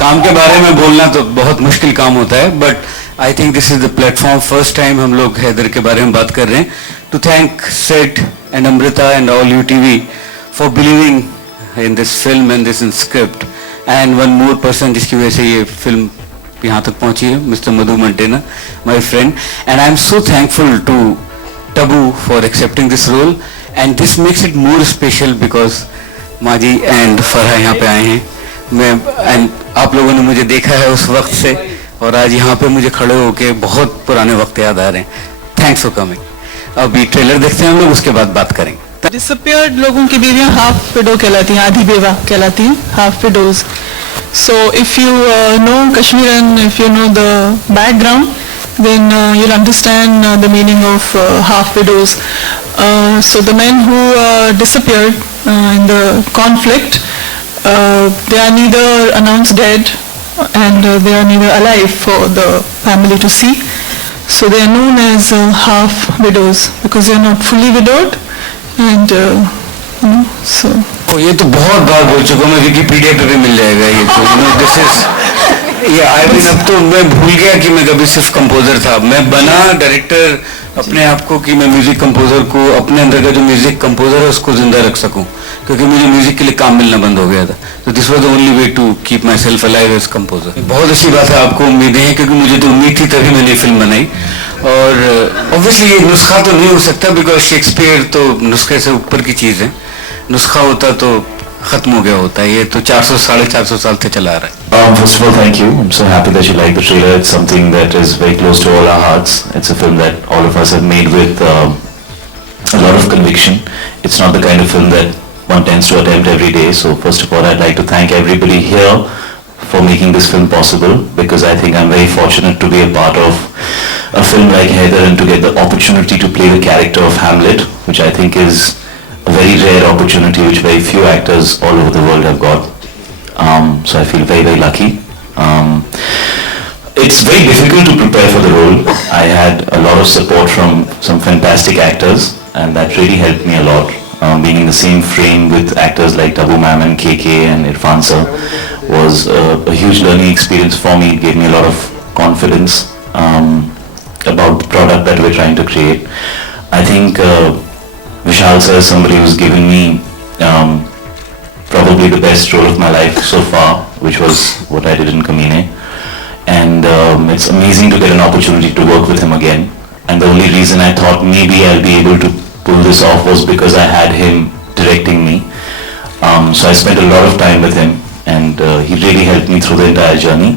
काम के बारे में बोलना तो बहुत मुश्किल काम होता है, but I think this is the platform, first time हम लोग हैदर के बारे में बात कर रहे हैं, to thank set and Amrita and all UTV for believing in this film and this in script, and one more person जिसकी वजह से ये फिल्म यहाँ तक पहुंची है, mister Madhu Mantena, my friend, and I am so thankful to Tabu for accepting this role, and this makes it more special because Maji and Farah यहाँ पे आए हैं, मैं एंड आप लोगों ने मुझे देखा है उस वक्त से, और आज यहाँ पे मुझे खड़े होके बहुत पुराने वक्त याद आ रहे हैं. Thanks for coming. अभी ट्रेलर देखते हैं हम लोग, उसके बाद बात करेंगे. डिसअपियर्ड लोगों की बीवियां हाफ विडो कहलाती हैं, आधी बेवा कहलाती हैं, half widows. So if you know Kashmir and if you know the background, then you'll understand the meaning of half widows. So the men who disappeared in the conflict, they are neither announced dead and they are neither alive for the family to see. So they are known as half widows because they are not fully widowed, and so. ये तो बहुत बार बोल चुका हूँ मैं, विकिपीडिया पे भी मिल जाएगा ये तो, दिस इज ये आई मीन अब तो मैं भूल गया कि मैं कभी सिर्फ कंपोजर था. मैं बना डायरेक्टर अपने आप को कि मैं म्यूजिक कंपोजर को, अपने अंदर का जो म्यूजिक कंपोजर है उसको जिंदा रख सकूं, क्योंकि मुझे म्यूजिक के लिए काम मिलना बंद हो गया था. तो this was the only way to keep myself alive as composer. बहुत अच्छी बात है, आपको उम्मीदें हैं, क्योंकि मुझे तो उम्मीद थी तभी मैंने फिल्म बनाई. और ऑब्वियसली ये नुस्खा तो नहीं हो सकता बिकॉज शेक्सपियर तो नुस्खे से ऊपर की चीज़ है. नुस्खा होता तो खत्म हो गया होता है, ये तो 400-450 साल से चला रहा है. First of all, thank you. I'm so happy that you like the trailer. It's something that is very close to all our hearts. It's a film that all of us have made with a lot of conviction. It's not the kind of film that one tends to attempt every day. So first of all, I'd like to thank everybody here for making this film possible, because I think I'm very fortunate to be a part of a film like Haider and to get the opportunity to play the character of Hamlet, which I think is a very rare opportunity which very few actors all over the world have got. So I feel very, very lucky. It's very difficult to prepare for the role. I had a lot of support from some fantastic actors, and that really helped me a lot. Being in the same frame with actors like Tabu Ma'am and KK and Irfan sir was a huge learning experience for me. It gave me a lot of confidence about the product that we're trying to create. I think Vishal sir is somebody who's given me probably the best role of my life so far, which was what I did in Kamine. And it's amazing to get an opportunity to work with him again. And the only reason I thought maybe I'll be able to pull this off was because I had him directing me. So I spent a lot of time with him, and he really helped me through the entire journey.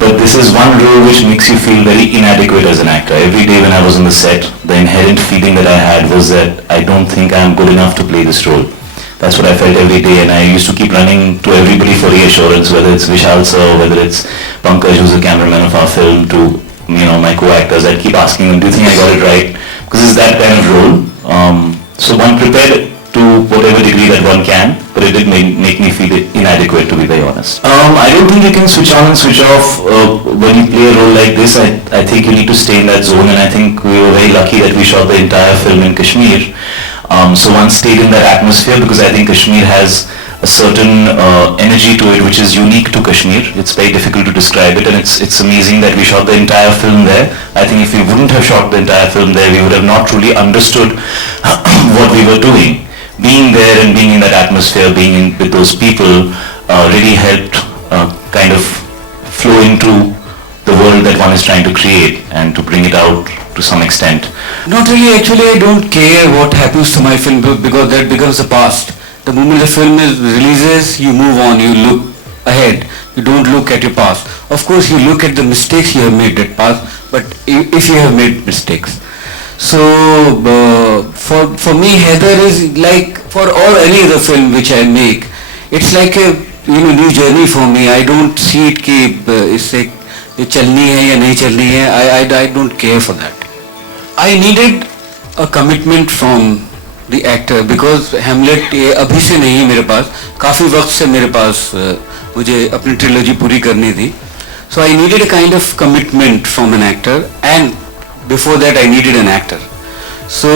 But this is one role which makes you feel very inadequate as an actor. Every day when I was on the set, the inherent feeling that I had was that I don't think I'm good enough to play this role. That's what I felt every day, and I used to keep running to everybody for reassurance, whether it's Vishal sir, whether it's Pankaj, who's the cameraman of our film, to my co-actors. I'd keep asking them, do you think I got it right? Because it's that kind of role. So one prepared to whatever degree that one can, but it did make me feel inadequate, to be very honest. I don't think you can switch on and switch off when you play a role like this. I think you need to stay in that zone, and I think we were very lucky that we shot the entire film in Kashmir. So one stayed in that atmosphere, because I think Kashmir has a certain energy to it which is unique to Kashmir. It's very difficult to describe it, and it's amazing that we shot the entire film there. I think if we wouldn't have shot the entire film there, we would have not truly understood what we were doing. Being there and being in that atmosphere, being with those people really helped kind of flow into the world that one is trying to create and to bring it out to some extent. Not really, actually I don't care what happens to my film because that becomes the past. The moment the film releases, you move on, you look ahead, you don't look at your past. Of course you look at the mistakes you have made at past, but if you have made mistakes. So for me Haider is like for all any other film which I make, it's like a new journey for me. I don't see it कि इससे ये चलनी है या नहीं चलनी है. I don't care for that. I needed a commitment from the actor because Hamlet ये अभी से नहीं है मेरे पास, काफ़ी वक्त से मेरे पास मुझे अपनी ट्रिलॉजी पूरी करनी थी. So I needed a kind of commitment from an actor, and before that I needed an actor. So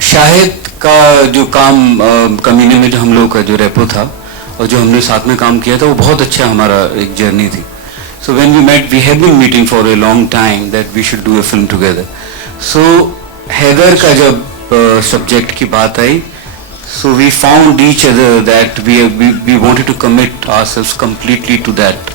Shahid का जो काम कमीने में जो हम लोग का जो रेपो था और जो हमने साथ में काम किया था वो बहुत अच्छा हमारा एक जर्नी थी. So when we met, we have been meeting for a long time that we should do a film together. So Haider का जब सब्जेक्ट की बात आई, so we found each other that we wanted to commit ourselves completely to that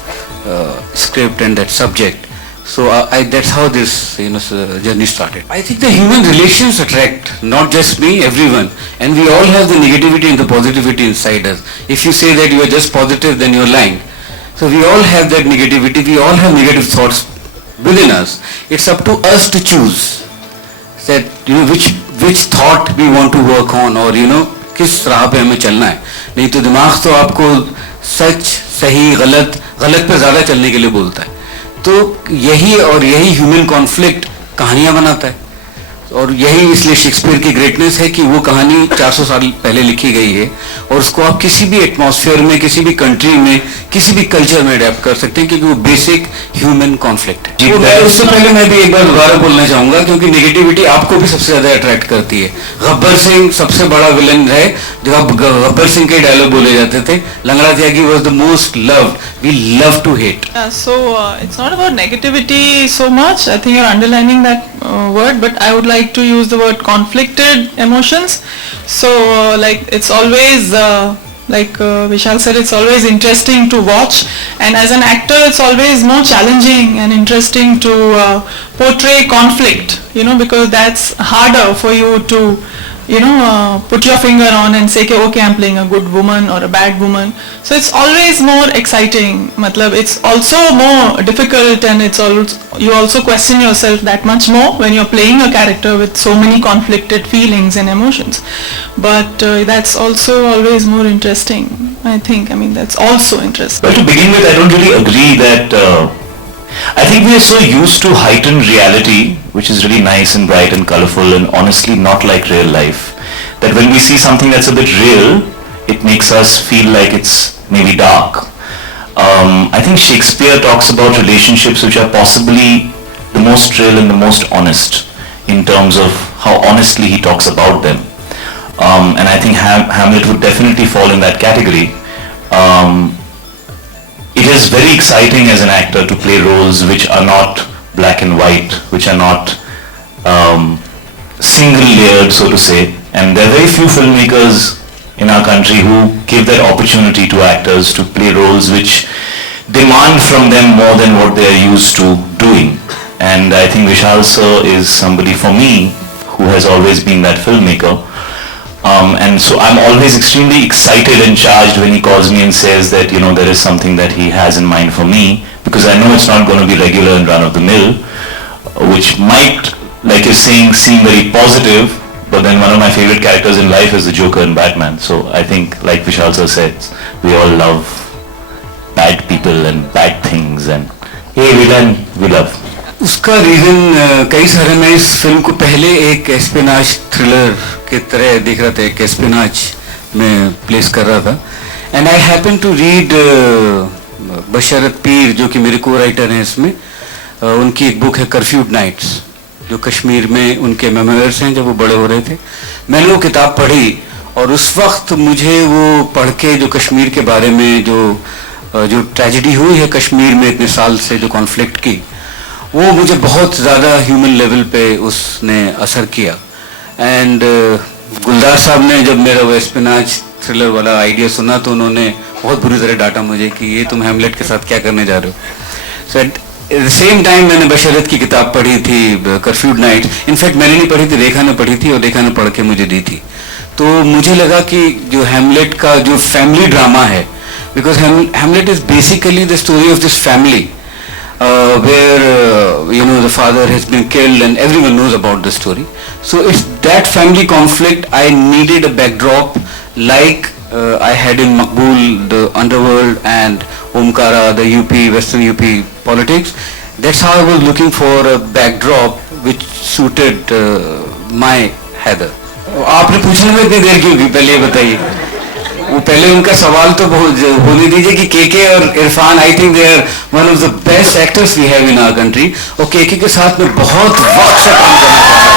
script and that subject. So that's how this journey started. I think the human relations attract not just me, everyone, and we all have the negativity and the positivity inside us. If you say that you are just positive, then you are lying. So we all have that negativity, we all have negative thoughts within us. It's up to us to choose that which thought we want to work on, or किस राह पे हमें चलना है. नहीं तो दिमाग तो आपको सच सही गलत पे ज़्यादा चलने के लिए बोलता है. तो यही ह्यूमन कॉन्फ्लिक्ट कहानियां बनाता है, और यही इसलिए शेक्सपियर की ग्रेटनेस है कि वो कहानी 400 साल पहले लिखी गई है, और उसको आप किसी भी एटमॉस्फेयर में, किसी भी कंट्री में, किसी भी कल्चर में अडेप्ट कर सकते हैं, क्योंकि वो बेसिक ह्यूमन कॉन्फ्लिक्ट है. तो उससे पहले मैं भी एक बार दोबारा बोलना चाहूंगा, क्योंकि नेगेटिविटी आपको भी सबसे ज्यादा अट्रैक्ट करती है. गब्बर सिंह सबसे बड़ा विलन है. जब आप गब्बर सिंह के डायलॉग बोले जाते थे, Langda Tyagi was the most loved, we love to hate. So it's not about negativity so much. I think you're underlining that word, but I would like to use the word conflicted emotions. So like it's always like Vishal said, it's always interesting to watch, and as an actor it's always more challenging and interesting to portray conflict, because that's harder for you to put your finger on and say, okay, I'm playing a good woman or a bad woman. So it's always more exciting. Matlab, it's also more difficult, and you also question yourself that much more when you're playing a character with so many conflicted feelings and emotions. But that's also always more interesting, I think. I mean, that's also interesting. Well, to begin with, I don't really agree that I think we are so used to heightened reality, which is really nice and bright and colorful and honestly not like real life, that when we see something that's a bit real, it makes us feel like it's maybe dark. I think Shakespeare talks about relationships which are possibly the most real and the most honest in terms of how honestly he talks about them. And I think Hamlet would definitely fall in that category. It is very exciting as an actor to play roles which are not black and white, which are not single layered, so to say. And there are very few filmmakers in our country who give that opportunity to actors to play roles which demand from them more than what they are used to doing. And I think Vishal sir is somebody for me who has always been that filmmaker. And so I'm always extremely excited and charged when he calls me and says that, there is something that he has in mind for me, because I know it's not going to be regular and run of the mill, which might, like you're saying, seem very positive, but then one of my favorite characters in life is the Joker in Batman. So I think, like Vishal sir said, we all love bad people and bad things, and hey, villain, we love. उसका रीज़न कई सारे, मैं इस फिल्म को पहले एक espionage thriller के तरह देख रहा था, एक एस्पिनाज में प्लेस कर रहा था. And I happen to read Basharat Peer, जो कि मेरे को राइटर हैं इसमें. उनकी एक बुक है कर्फ्यूड नाइट्स, जो कश्मीर में उनके मेमोयर्स हैं जब वो बड़े हो रहे थे. मैंने वो किताब पढ़ी, और उस वक्त मुझे वो पढ़ के जो कश्मीर के बारे में जो ट्रेजेडी हुई है कश्मीर में इतने साल से, जो कॉन्फ्लिक्ट की, वो मुझे बहुत ज़्यादा ह्यूमन लेवल पे उसने असर किया. एंड गुलजार साहब ने जब मेरा वो एस्पिनाज थ्रिलर वाला आइडिया सुना, तो उन्होंने बहुत बुरी तरह डांटा मुझे कि ये तुम हैमलेट के साथ क्या करने जा रहे हो. सो एट द सेम टाइम मैंने बशरत की किताब पढ़ी थी, कर्फ्यूड नाइट्स. इनफैक्ट मैंने नहीं पढ़ी थी, रेखा ने पढ़ी थी, और रेखा ने पढ़ के मुझे दी थी. तो मुझे लगा कि जो हैमलेट का जो फैमिली ड्रामा है, because Hamlet is basically the story of this family where the father has been killed and everyone knows about the story. So it's that family conflict. I needed a backdrop like I had in Maqbool, the underworld, and Omkara, the UP, Western UP politics. That's how I was looking for a backdrop which suited my Heather. आपने पूछने में इतनी देर क्यों की, पहले ये बताइए. वो पहले उनका सवाल तो होने दीजिए कि केके और Irfan, I think they are one of the best actors we have in our country, और केके के साथ में बहुत वक्त से काम करना चाहता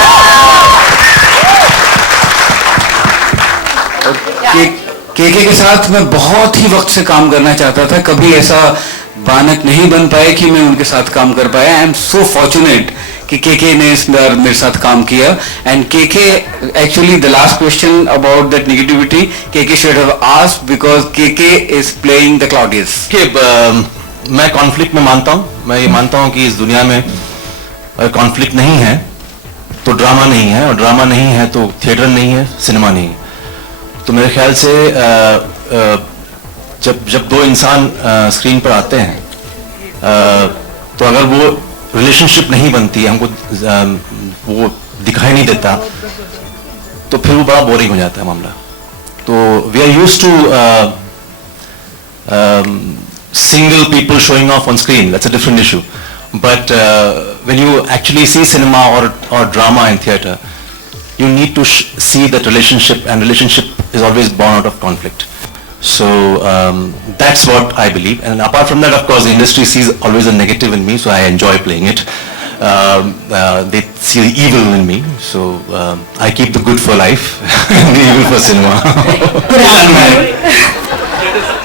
के साथ मैं बहुत ही वक्त से काम करना चाहता था, कभी ऐसा बानक नहीं बन पाए कि मैं उनके साथ काम कर पाया. आई एम सो फॉर्चुनेट कि के ने इस बार मेरे साथ काम किया. एंड के actually the last question about that negativity के शुड हैव आस्क्ड बिकॉज के इज प्लेइंग द क्लाउडियस. मैं कॉन्फ्लिक्ट में मानता हूँ. मैं ये मानता हूँ कि इस दुनिया में कॉन्फ्लिक्ट नहीं है तो ड्रामा नहीं है, और ड्रामा नहीं है तो थिएटर नहीं है, सिनेमा नहीं है. तो मेरे ख्याल से जब दो इंसान स्क्रीन पर आते हैं तो अगर वो रिलेशनशिप नहीं बनती, हमको वो दिखाई नहीं देता, तो फिर वो बड़ा बोरिंग हो जाता है मामला. तो we are used to single people showing off on screen. That's a different issue. But when you actually see cinema or drama in theater, you need to see that relationship, and relationship is always born out of conflict. So that's what I believe. And apart from that, of course, the industry sees always a negative in me, so I enjoy playing it. They see the evil in me, so I keep the good for life and the evil for cinema.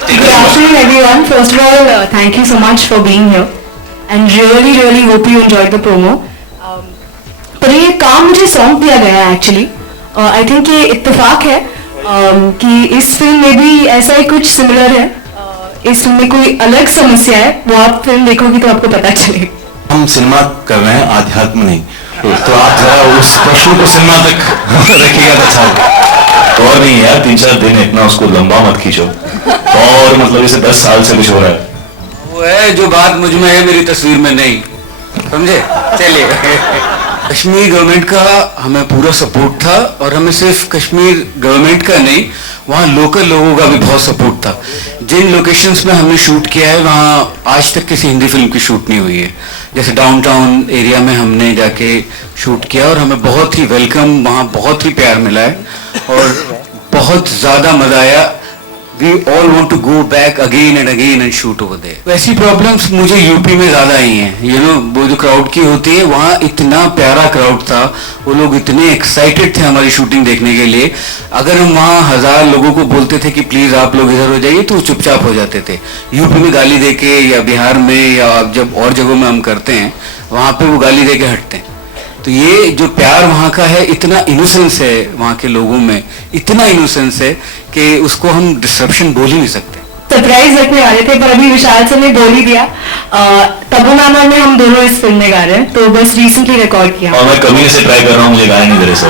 Good afternoon, everyone. First of all, thank you so much for being here, and really hope you enjoyed the promo. पर ये काम मुझे सौंप दिया गया है actually. I think ये इत्तेफाक है कि इस फिल्म में भी ऐसा ही कुछ सिमिलर है. इस फिल्म में कोई अलग समस्या है, वो आप फिल्म देखोगी तो आपको पता चलेगा. हम सिनेमा कर रहे हैं, आध्यात्म नहीं. तो आप जरा उस प्रश्न को सिनेमा तक रखिएगा. अच्छा और नहीं यार, 3-4 दिन इतना उसको लंबा मत खींचो. और मतलब इसे 10 साल से कुछ हो रहा है. वो है जो बात मुझ में है, मेरी तस्वीर में नहीं. समझे? चलिए. कश्मीर गवर्नमेंट का हमें पूरा सपोर्ट था, और हमें सिर्फ कश्मीर गवर्नमेंट का नहीं, वहाँ लोकल लोगों का भी बहुत सपोर्ट था. जिन लोकेशंस में हमने शूट किया है वहाँ आज तक किसी हिंदी फिल्म की शूट नहीं हुई है. जैसे डाउनटाउन एरिया में हमने जाके शूट किया, और हमें बहुत ही वेलकम, वहाँ बहुत ही प्यार मिला है, और बहुत ज़्यादा मज़ा आया. We all want to go back again and again and shoot over there. वैसी प्रॉब्लम्स मुझे यूपी में ज़्यादा आई हैं. वो जो क्राउड की होती है, वहाँ इतना प्यारा क्राउड था, वो लोग इतने एक्साइटेड थे हमारी शूटिंग देखने के लिए. अगर हम वहाँ 1000 लोगों को बोलते थे कि प्लीज़ आप लोग इधर हो जाइए, तो वो चुपचाप हो जाते थे. यूपी में गाली दे के, या बिहार में, या जब और जगहों में हम करते हैं, वहाँ पे वो गाली दे के हटते हैं. तो ये जो प्यार वहाँ का है, इतना इनोसेंस है वहाँ के लोगों में, इतना इनोसेंस है कि उसको हम डिस्ट्रप्शन बोल ही नहीं सकते. सरप्राइज रखने वाले थे, पर अभी विशाल से ने बोल ही दिया. तब्बू नामा में हम दोनों इस फिल्म में गा रहे हैं, तो बस रिसेंटली रिकॉर्ड किया. और मैं कभी से ट्राई कर रहा हूँ, मुझे गाने नहीं दे रहे सर.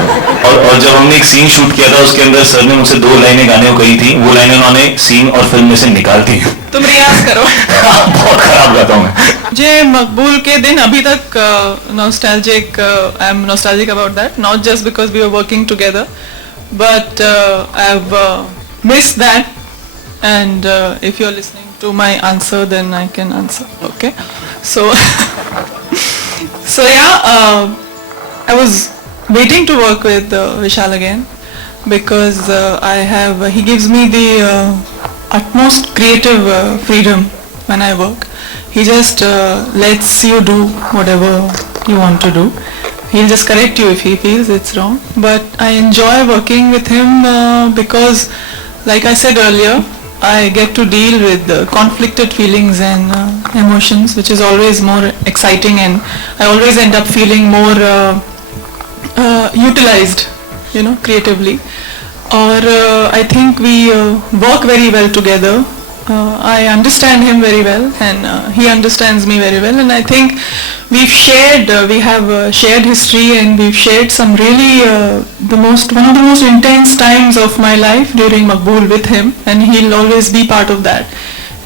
और जब हमने एक सीन शूट किया था, उसके अंदर सर ने मुझसे 2 लाइनें गाने को कही थी. वो लाइनें उन्होंने सीन और फिल्म में से निकाल दी. तुम रियाज करो. बहुत खराब गाता हूँ मैं. मुझे मकबूल के दिन अभी तक nostalgic, I am nostalgic about that, not just because we are working together, but I have missed that. And if you're listening to my answer, then I can answer. Okay, so yeah, I was waiting to work with Vishal again, because he gives me the utmost creative freedom when I work. He just lets you do whatever you want to do. He'll just correct you if he feels it's wrong, but I enjoy working with him because, like I said earlier, I get to deal with conflicted feelings and emotions, which is always more exciting, and I always end up feeling more utilized, creatively. Or I think we work very well together. I understand him very well, and he understands me very well, and I think we have shared history, and we've shared some really one of the most intense times of my life during Maqbool with him, and he'll always be part of that.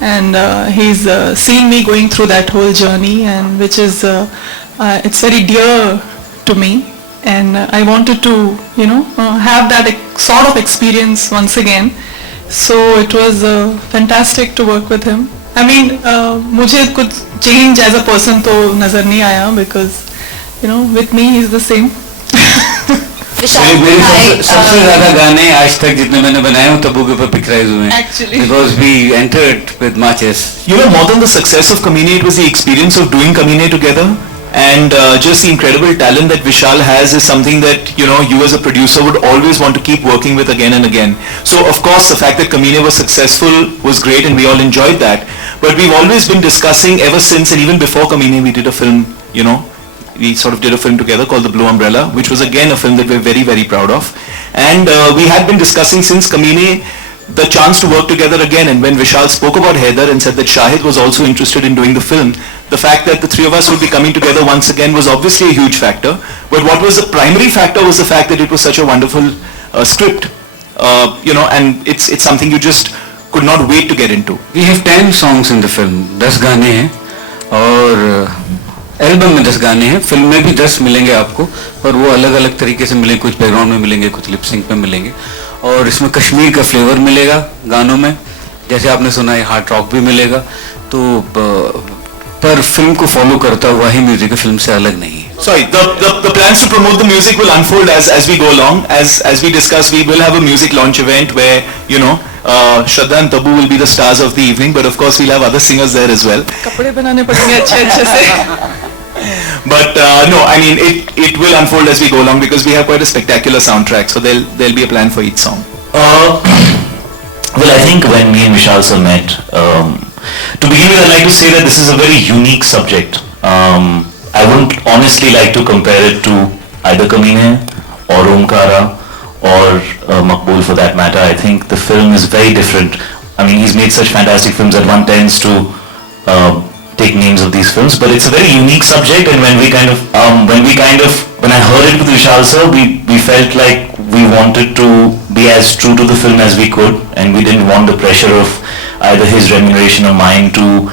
And he's seen me going through that whole journey, and which is it's very dear to me, and I wanted to have that sort of experience once again. So it was fantastic to work with him. I mean, मुझे कुछ change as a person तो नजर नहीं आया, because with me he's the same. मेरे सबसे ज्यादा गाने आज तक जितने मैंने बनाए हैं तब्बू के ऊपर पिक्चराइज हुए हैं. Actually. Because we entered with matches. More than the success of Kamine, it was the experience of doing Kamine together. and just the incredible talent that Vishal has is something that, you know, you as a producer would always want to keep working with again and again. So of course the fact that Kamine was successful was great and we all enjoyed that, but we've always been discussing ever since, and even before Kamine we did a film, you know, we sort of did a film together called The Blue Umbrella, which was again a film that we're very, very proud of. And we had been discussing since Kamine the chance to work together again, and when Vishal spoke about Haider and said that Shahid was also interested in doing the film, the fact that the three of us would be coming together once again was obviously a huge factor. But what was the primary factor was the fact that it was such a wonderful script, you know, and it's something you just could not wait to get into. We have 10 songs in the film, 10 गाने हैं और एल्बम में 10 गाने हैं, फिल्म में भी 10 मिलेंगे आपको, पर वो अलग अलग तरीके से मिलेंगे, कुछ बैकग्राउंड में मिलेंगे, कुछ लिपसिंग पे मिलेंगे, और इसमें कश्मीर का फ्लेवर मिलेगा गानों में, जैसे आपने सुना है हार्ड रॉक भी मिलेगा, तो पर फिल्म को फॉलो करता हुआ ही म्यूजिक है, फिल्म से अलग नहीं है. Sorry, the plans to promote the music will unfold as we go along. As we discuss, we will have a music launch event where, you know, Shraddha and Tabu will be the stars of the evening, but of course we'll have other singers there as well. कपड़े बनाने पड़ेंगे अच्छे से. But no, I mean it will unfold as we go along because we have quite a spectacular soundtrack, so there'll be a plan for each song. Well, I think when me and Vishal sir met, to begin with, I'd like to say that this is a very unique subject. I wouldn't honestly like to compare it to either Kamine or Omkara or Maqbool for that matter. I think the film is very different. I mean, he's made such fantastic films that one tends to take names of these films, but it's a very unique subject, and when I heard it with Vishal sir, we felt like we wanted to be as true to the film as we could, and we didn't want the pressure of either his remuneration or mine to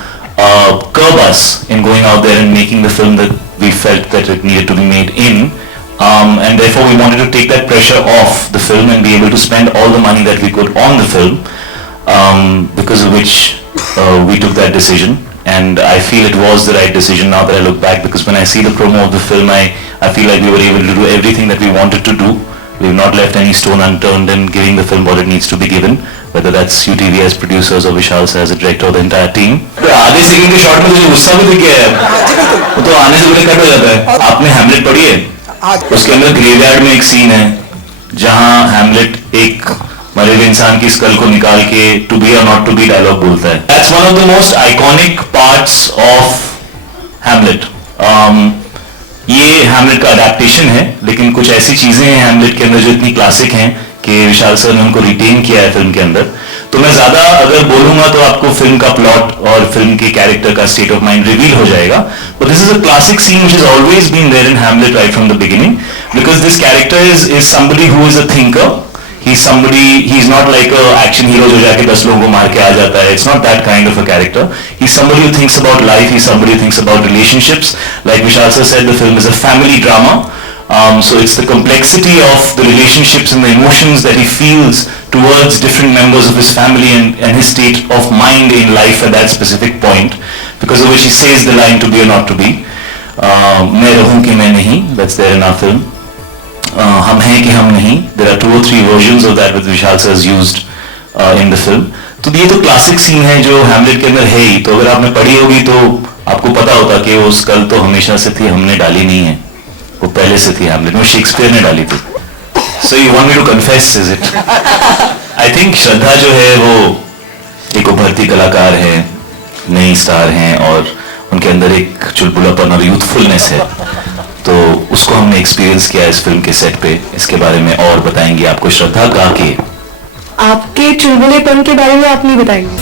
curb us in going out there and making the film that we felt that it needed to be made in, and therefore we wanted to take that pressure off the film and be able to spend all the money that we could on the film, because of which we took that decision. And I feel it was the right decision now that I look back, because when I see the promo of the film, I feel like we were able to do everything that we wanted to do. We've not left any stone unturned in giving the film what it needs to be given, whether that's UTV as producers or Vishal sir as a director or the entire team. आधे सेकंड के शॉट में तुझे गुस्सा भी दिख गया है, वो तो आने से पहले कट हो जाता है. आपने हैमलेट पढ़ी है? उसके अंदर ग्रेवयार्ड में एक सीन है जहां हैमलेट एक मरे हुए इंसान की स्कल को निकाल के टू बी और नॉट टू बी डायलॉग बोलता है. That's one of the most iconic parts of Hamlet. ये हैमलेट का अडेप्टेशन है, लेकिन कुछ ऐसी चीजें हैं हैमलेट के अंदर जो इतनी क्लासिक हैं कि विशाल सर ने उनको रिटेन किया है फिल्म के अंदर. तो मैं ज्यादा अगर बोलूंगा तो आपको फिल्म का प्लॉट और फिल्म के कैरेक्टर का स्टेट ऑफ माइंड रिवील हो जाएगा. But this is a classic scene which has always been there in Hamlet right from the beginning, because this character is somebody who is a thinker. He's not like a action hero जो जाके 10 लोगों को मार के आ जाता है. It's not that kind of a character. He's somebody who thinks about life. He's somebody who thinks about relationships. Like Vishal sir said, the film is a family drama. So it's the complexity of the relationships and the emotions that he feels towards different members of his family and his state of mind in life at that specific point, because of which he says the line to be or not to be. मैं रहूं कि मैं नहीं. That's there in our film. हम हैं कि हम नहीं. There are 2 or 3 versions of that which Vishal sir has used in the film. तो ये तो क्लासिक सीन है जो हैमलेट के अंदर है ही. तो अगर आपने पढ़ी होगी तो आपको पता होता कि वो स्कल तो हमेशा से थी, हमने डाली नहीं है, वो पहले से थी हैमलेट में, शेक्सपियर ने डाली थी. So you want me to confess, is it? I think श्रद्धा जो है वो एक उभरती कलाकार है, नई स्टार हैं, और उनके अंदर एक चुलबुलापन और यूथफुलनेस है. तो उसको हमने एक्सपीरियंस किया इस फिल्म के सेट पे. इसके बारे में और बताएंगे आपको श्रद्धा गा के. आपके चुलबुलेपन के बारे में आप नहीं बताएंगे?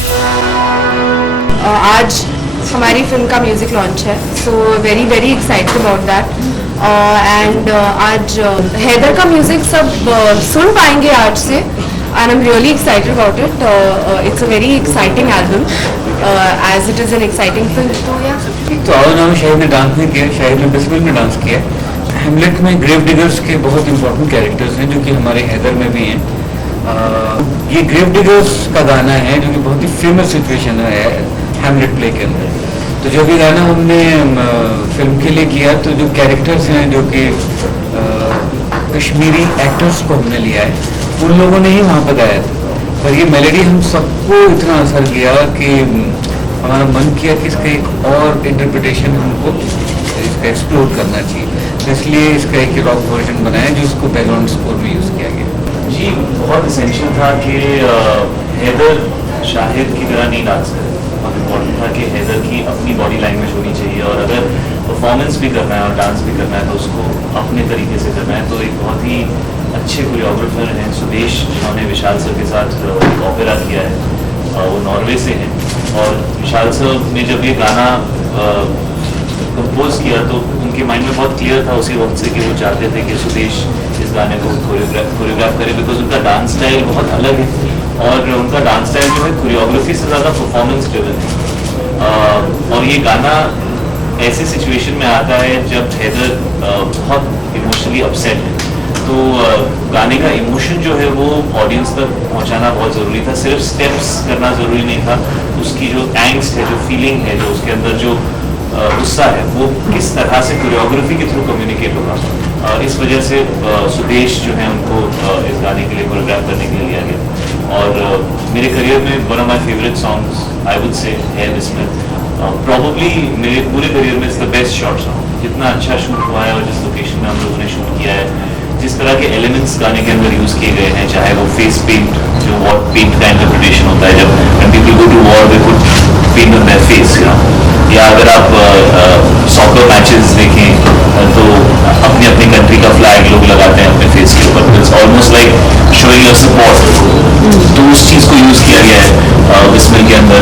आज हमारी फिल्म का म्यूजिक लॉन्च है, so very very excited about that. And आज हैदर का म्यूजिक सब सुन पाएंगे आज से, and I'm really excited about it. It's a very exciting album, as it is an exciting film. So yeah. तो और नाम शाहिद ने डांस नहीं किया, शाहिद ने बेसिकली में डांस किया. हैमलेट में ग्रेव डिगर्स के बहुत इंपॉर्टेंट कैरेक्टर्स हैं जो कि हमारे हैदर में भी हैं. ये ग्रेव डिगर्स का गाना है जो कि बहुत ही फेमस सिचुएशन है हैमलेट प्ले के अंदर. तो जो भी गाना हमने फिल्म के लिए किया, तो जो कैरेक्टर्स हैं जो कि कश्मीरी एक्टर्स को हमने लिया है, उन लोगों ने ही वहाँ पर गाया था. पर ये मेलोडी हम सबको इतना असर किया कि हमारा मन किया कि इसका एक और इंटरप्रिटेशन हमको, इसका पे एक्सप्लोर करना चाहिए, तो इसलिए इसका एक रॉक वर्जन बनाया जिसको बैकग्राउंड स्कोर में यूज़ किया गया। जी बहुत इसेंशियल था कि हैदर शाहिद की तरह नहीं डांस करे। बहुत इम्पोर्टेंट था कि हैदर की अपनी बॉडी लैंग्वेज होनी चाहिए, और अगर परफॉर्मेंस भी करना है और डांस भी करना है तो उसको अपने तरीके से करना है। तो एक बहुत ही अच्छे कोरियोग्राफर हैं सुदेश, जिन्होंने विशाल सर के साथ एक ओपेरा किया है, वो नॉर्वे से हैं। और विशाल सर ने जब ये गाना कंपोज किया तो उनके माइंड में बहुत क्लियर था उसी वक्त से कि वो चाहते थे कि सुदेश इस गाने को कोरियोग्राफ करे, बिकॉज उनका डांस स्टाइल बहुत अलग है और उनका डांस स्टाइल जो है कोरियोग्राफी से ज़्यादा परफॉर्मेंस ड्रिवन है। और ये गाना ऐसे सिचुएशन में आता है जब हैदर बहुत इमोशनली अपसेट है, तो गाने का इमोशन जो है वो ऑडियंस तक पहुंचाना बहुत ज़रूरी था। सिर्फ स्टेप्स करना ज़रूरी नहीं था, उसकी जो एंग्स्ट है, जो फीलिंग है, जो उसके अंदर जो गुस्सा है, वो किस तरह से कोरियोग्राफी के थ्रू कम्युनिकेट होगा। इस वजह से सुदेश जो है उनको इस गाने के लिए कोरियोग्राफ करने के लिए लिया गया। और मेरे करियर में one of my favourite songs I would say है बिस्मिल। प्रॉबली मेरे पूरे करियर में it's the best short song. जितना अच्छा शूट हुआ है और जिस लोकेशन में हम लोगों ने शूट किया है, जिस तरह के एलिमेंट्स गाने के अंदर यूज़ किए गए हैं, चाहे वो फेस पेंट, जो वॉर पेंट का इंटरप्रिटेशन होता है, जब people go to war they put paint on their face, या अगर आप सॉकर मैचेस देखें तो अपनी अपनी कंट्री का फ्लैग लोग लगाते हैं अपने फेस के ऊपर, it's almost like showing your support. तो उस चीज़ को यूज़ किया गया है बिस्मिल के अंदर।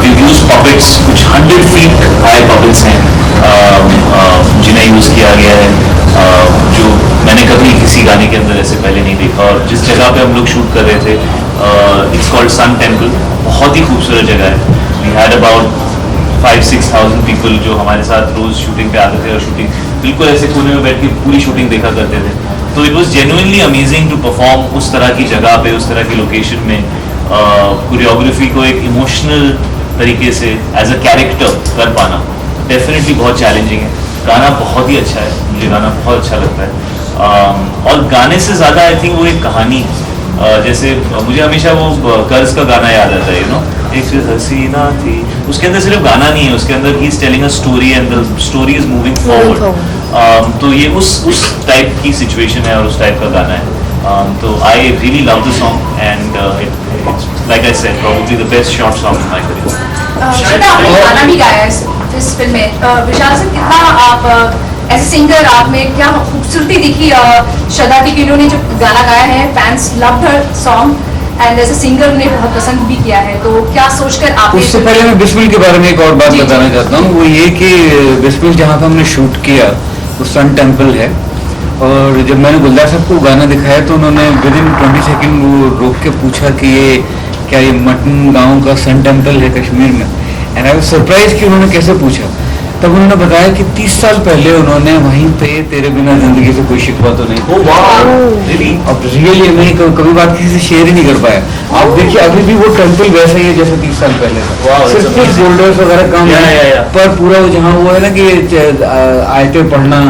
वी यूज पपेट्स, कुछ 100 फीट हाई पपेट्स हैं जिन्हें यूज़ किया गया है, जो मैंने कभी किसी गाने के अंदर ऐसे पहले नहीं देखा। और जिस जगह पे हम लोग शूट कर रहे थे, इट्स कॉल्ड सन टेम्पल, बहुत ही खूबसूरत जगह है। वी हैड अबाउट 5,000-6,000 पीपल जो हमारे साथ रोज शूटिंग पे आते थे और शूटिंग बिल्कुल ऐसे कोने में बैठ के पूरी शूटिंग देखा करते थे। तो it was genuinely amazing to perform उस तरह की जगह पे, उस तरह की लोकेशन में, कोरियोग्राफी को एक इमोशनल तरीके से एज अ कैरेक्टर कर पाना डेफिनेटली बहुत चैलेंजिंग है। गाना बहुत ही अच्छा है, मुझे गाना बहुत अच्छा लगता है। और गाने से ज़्यादा आई थिंक वो एक कहानी, जैसे मुझे हमेशा वो कर्ज का गाना याद आता है, एक हसीना थी, उसके अंदर सिर्फ गाना नहीं है, उसके अंदर he is telling a story and the story is moving forward. तो ये उस टाइप की सिचुएशन है और उस टाइप का गाना है। तो I really love the song and it's like I said probably the best short song in my career. Shraddha, आपने गाना भी गाया है इस फिल्म में। विशाल सर, कितना आप एज ए सिंगर आप में क्या खूबसूरती दिखी श्रद्धा की, कि उन्होंने जो गाना गाया है, fans loved her song and as a singer उन्हें बहुत पसंद भी किया है, तो क्या सोचकर आपने? उससे पहले मैं बिस्मिल के बारे में एक और बात बताना चाहता हूँ, वो ये कि बिस्मिल जहाँ पर हमने शूट किया वो सन टेम्पल है, और जब मैंने गुलजार साहब को गाना दिखाया तो उन्होंने विद इन 20 सेकेंड वो रोक के पूछा कि ये क्या ये मटन गांव का सन टेम्पल है कश्मीर में। एंड आई वाज सरप्राइज कि उन्होंने कैसे पूछा। तब उन्होंने बताया कि 30 साल पहले उन्होंने वहीं पे तेरे बिना जिंदगी से कोई शिकवा तो नहीं। अब रियली मैं कभी बात किसी से शेयर ही नहीं कर पाया। आप देखिए अभी भी वो टेम्पल वैसा ही है जैसे 30 साल पहले था, सिर्फ कुछ बोल्डर्स वगैरह कम है, पर पूरा जहाँ वो है ना कि आयतें पढ़ना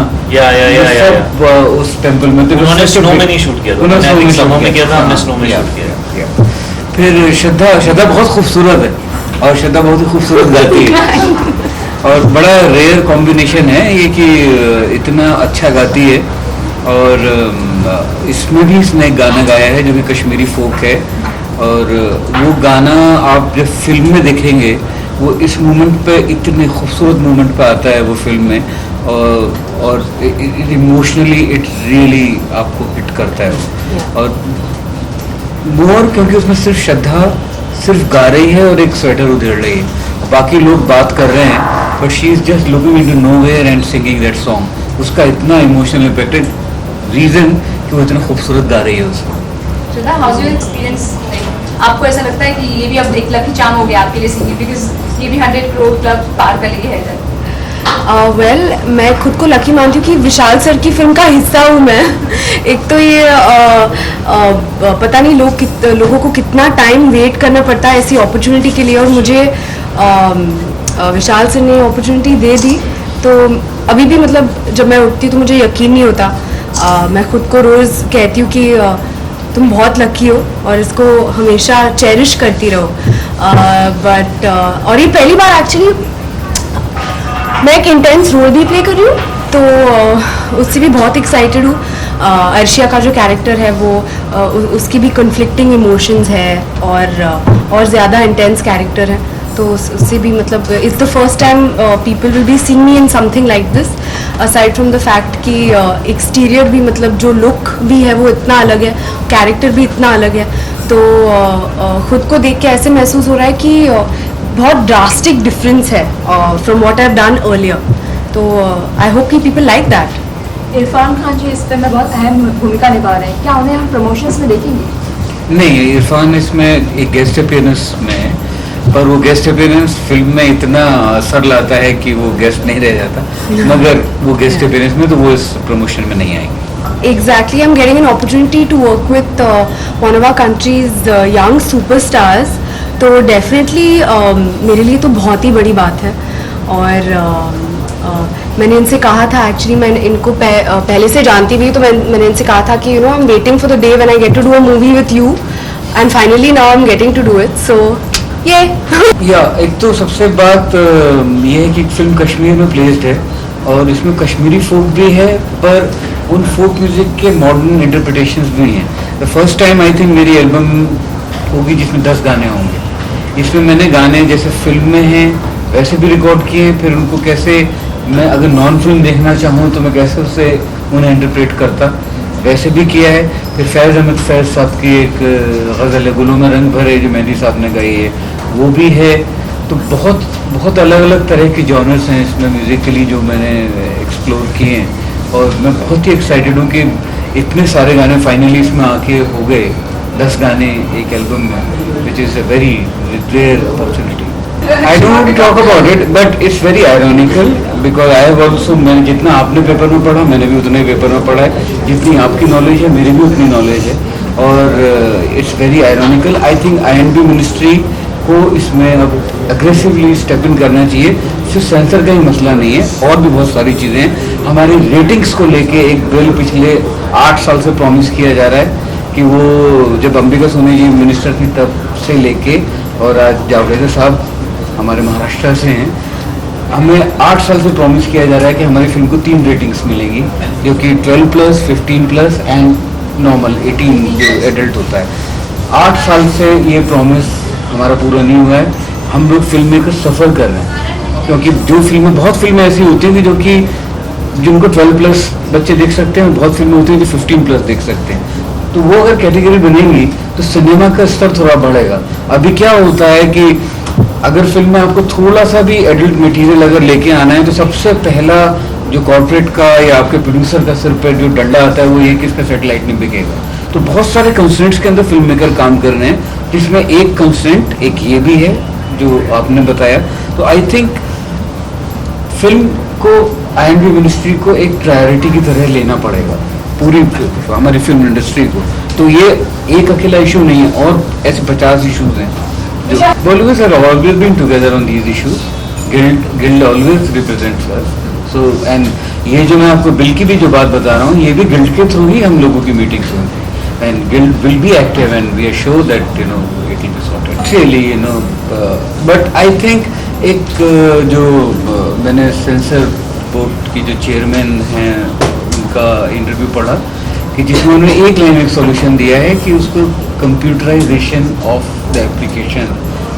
सब उस टेम्पल में। तो उन्होंने स्नो में नहीं शूट किया था, उन्होंने समर में किया था, हमने स्नो में शूट किया। फिर श्रद्धा बहुत खूबसूरत है और श्रद्धा बहुत ही खूबसूरत गाती है और बड़ा रेयर कॉम्बिनेशन है ये कि इतना अच्छा गाती है। और इसमें भी इसने एक गाना गाया है जो कि कश्मीरी फोक है, और वो गाना आप जब फिल्म में देखेंगे वो इस मोमेंट पे इतने खूबसूरत मोमेंट पे आता है वो फिल्म में, और इमोशनली इट रियली आपको हिट करता है। और मोर क्योंकि उसमें सिर्फ श्रद्धा सिर्फ गा रही है और एक स्वेटर उधेड़ रही है, बाकी लोग बात कर रहे हैं, but she is just looking into nowhere and singing that song. उसका इतना इमोशनल इम्पैक्टेड रीजन कि वो इतना खूबसूरत गा रही है उसको। श्रद्धा, हाउ इज योर एक्सपीरियंस? आपको ऐसा लगता है कि ये भी अब एक लकी चार्म हो गया आपके लिए सिंगिंग, बिकॉज ये भी 100 करोड़ क्लब पार कर ली है? वेल, मैं खुद को लकी मानती हूँ कि विशाल सर की फिल्म का हिस्सा हूँ मैं। एक तो ये पता नहीं लोगों को कितना टाइम वेट करना पड़ता है ऐसी अपॉर्चुनिटी के लिए, और मुझे विशाल सर ने अपॉर्चुनिटी दे दी। तो अभी भी मतलब जब मैं उठती तो मुझे यकीन नहीं होता। मैं खुद को रोज़ कहती हूँ कि तुम बहुत लकी हो और इसको हमेशा चेरिश करती रहो। बट और ये पहली बार एक्चुअली मैं एक इंटेंस रोल भी प्ले कर रही हूँ, तो उससे भी बहुत एक्साइटेड हूँ। अर्शिया का जो कैरेक्टर है वो उसकी भी कन्फ्लिक्टिंग इमोशंस है और ज़्यादा इंटेंस कैरेक्टर है, तो उससे भी मतलब it's the first time people will be seeing me in something like this, aside from the fact कि एक्सटीरियर भी मतलब जो लुक भी है वो इतना अलग है, कैरेक्टर भी इतना अलग है, तो खुद को देख के ऐसे महसूस हो रहा है कि बहुत ड्रास्टिक डिफरेंस है from what I have done earlier, तो आई होप कि people like that. Irrfan Khan ji इस फिल्म में बहुत अहम भूमिका निभा रहे हैं, क्या उन्हें हम प्रमोशंस में देखेंगे? नहीं, इरफान इसमें एक गेस्ट अपीयरेंस में है, पर वो गेस्ट अपीयरेंस फिल्म में इतना असर लाता है कि वो गेस्ट नहीं रह जाता, मगर वो गेस्ट अपीयरेंस में तो वो इस प्रमोशन में नहीं आएंगे। Exactly, I'm getting an opportunity to work with one of our country's young superstars, तो definitely मेरे लिए तो बहुत ही बड़ी बात है, और मैंने इनसे कहा था, एक्चुअली मैं इनको पहले से जानती भी, तो मैंने इनसे कहा था कि I am waiting for the day when I get to do a movie with you, and finally now I am getting to do it, so ये या एक तो सबसे बात ये है कि फिल्म कश्मीर में प्लेस्ड है और इसमें कश्मीरी फोक भी है, पर उन फोक म्यूजिक के मॉडर्न इंटरप्रिटेशंस भी हैं। The first time I think मेरी एल्बम होगी जिसमें 10 गाने होंगे। इसमें मैंने गाने जैसे फिल्म में हैं वैसे भी रिकॉर्ड किए, फिर उनको कैसे मैं अगर नॉन फिल्म देखना चाहूँ तो मैं कैसे उससे उन्हें इंटरप्रेट करता, वैसे भी किया है। फिर फैज़ अहमद फैज़ साहब की एक गज़ल है गुलों में रंग भरे जो मेहंदी साहब ने गाई है, वो भी है। तो बहुत बहुत अलग अलग तरह के जॉनर्स हैं इसमें म्यूज़िकली जो मैंने एक्सप्लोर किए हैं, और मैं बहुत ही एक्साइटेड हूँ कि इतने सारे गाने फाइनली इसमें आके हो गए, 10 गाने एक एल्बम में, which is a very rare opportunity. I don't want to talk about it, but it's very ironical because I have also, मैंने जितना आपने पेपर में पढ़ा मैंने भी उतने पेपर में पढ़ा है, जितनी आपकी नॉलेज है मेरी भी उतनी नॉलेज है, और it's very ironical. I think INB ministry को इसमें अब अग्रेसिवली स्टेप इन करना चाहिए। सिर्फ सेंसर का ही मसला नहीं है, और भी बहुत सारी चीज़ें हैं। हमारी रेटिंग्स को लेके एक बिल पिछले 8 साल से प्रॉमिस किया जा रहा है कि वो जब अंबिका सोनी जी मिनिस्टर थी तब से लेके, और आज जावड़ेकर साहब हमारे महाराष्ट्र से हैं, हमें 8 साल से प्रॉमिस किया जा रहा है कि हमारी फिल्म को 3 रेटिंग्स मिलेंगी, जो कि 12+, 15+ एंड नॉर्मल 18 जो एडल्ट होता है। 8 साल से ये प्रॉमिस हमारा पूरा नहीं हुआ है। हम लोग फिल्म मेकर सफ़र कर रहे हैं, क्योंकि जो फिल्में, बहुत फिल्में ऐसी होती हैं जो कि जिनको 12+ बच्चे देख सकते हैं, बहुत फिल्में होती हैं जो 15+ देख सकते हैं। तो वो अगर कैटेगरी बनेंगी तो सिनेमा का स्तर थोड़ा बढ़ेगा। अभी क्या होता है कि अगर फिल्म में आपको थोड़ा सा भी एडल्ट मटेरियल अगर लेके आना है तो सबसे पहला जो कॉर्पोरेट का या आपके प्रोड्यूसर का सिर पर जो डंडा आता है वो ये कि इसका सेटेलाइट नहीं बिकेगा। तो बहुत सारे कंस्ट्रेंट्स के अंदर फिल्म मेकर काम कर रहे हैं, जिसमें एक कंस्ट्रेंट एक ये भी है जो आपने बताया। तो आई थिंक फिल्म को INB मिनिस्ट्री को एक प्रायोरिटी की तरह लेना पड़ेगा, पूरी हमारी फिल्म इंडस्ट्री को। तो ये एक अकेला इशू नहीं है, और ऐसे 50 इशूज हैं जो Bollywood have always been together on these issues. Guild always represents us. So and ये जो मैं आपको बिल की भी जो बात बता रहा हूँ, ये भी गिल्ड के थ्रू ही हम लोगों की मीटिंग्स होंगी, and guild will be active and we are sure that it will be sorted. Really, but I think एक जो मैंने सेंसर बोर्ड की जो चेयरमैन हैं उनका इंटरव्यू पढ़ा कि जिसमें उन्होंने एक लाइन एक सॉल्यूशन दिया है कि उसको computerisation of the application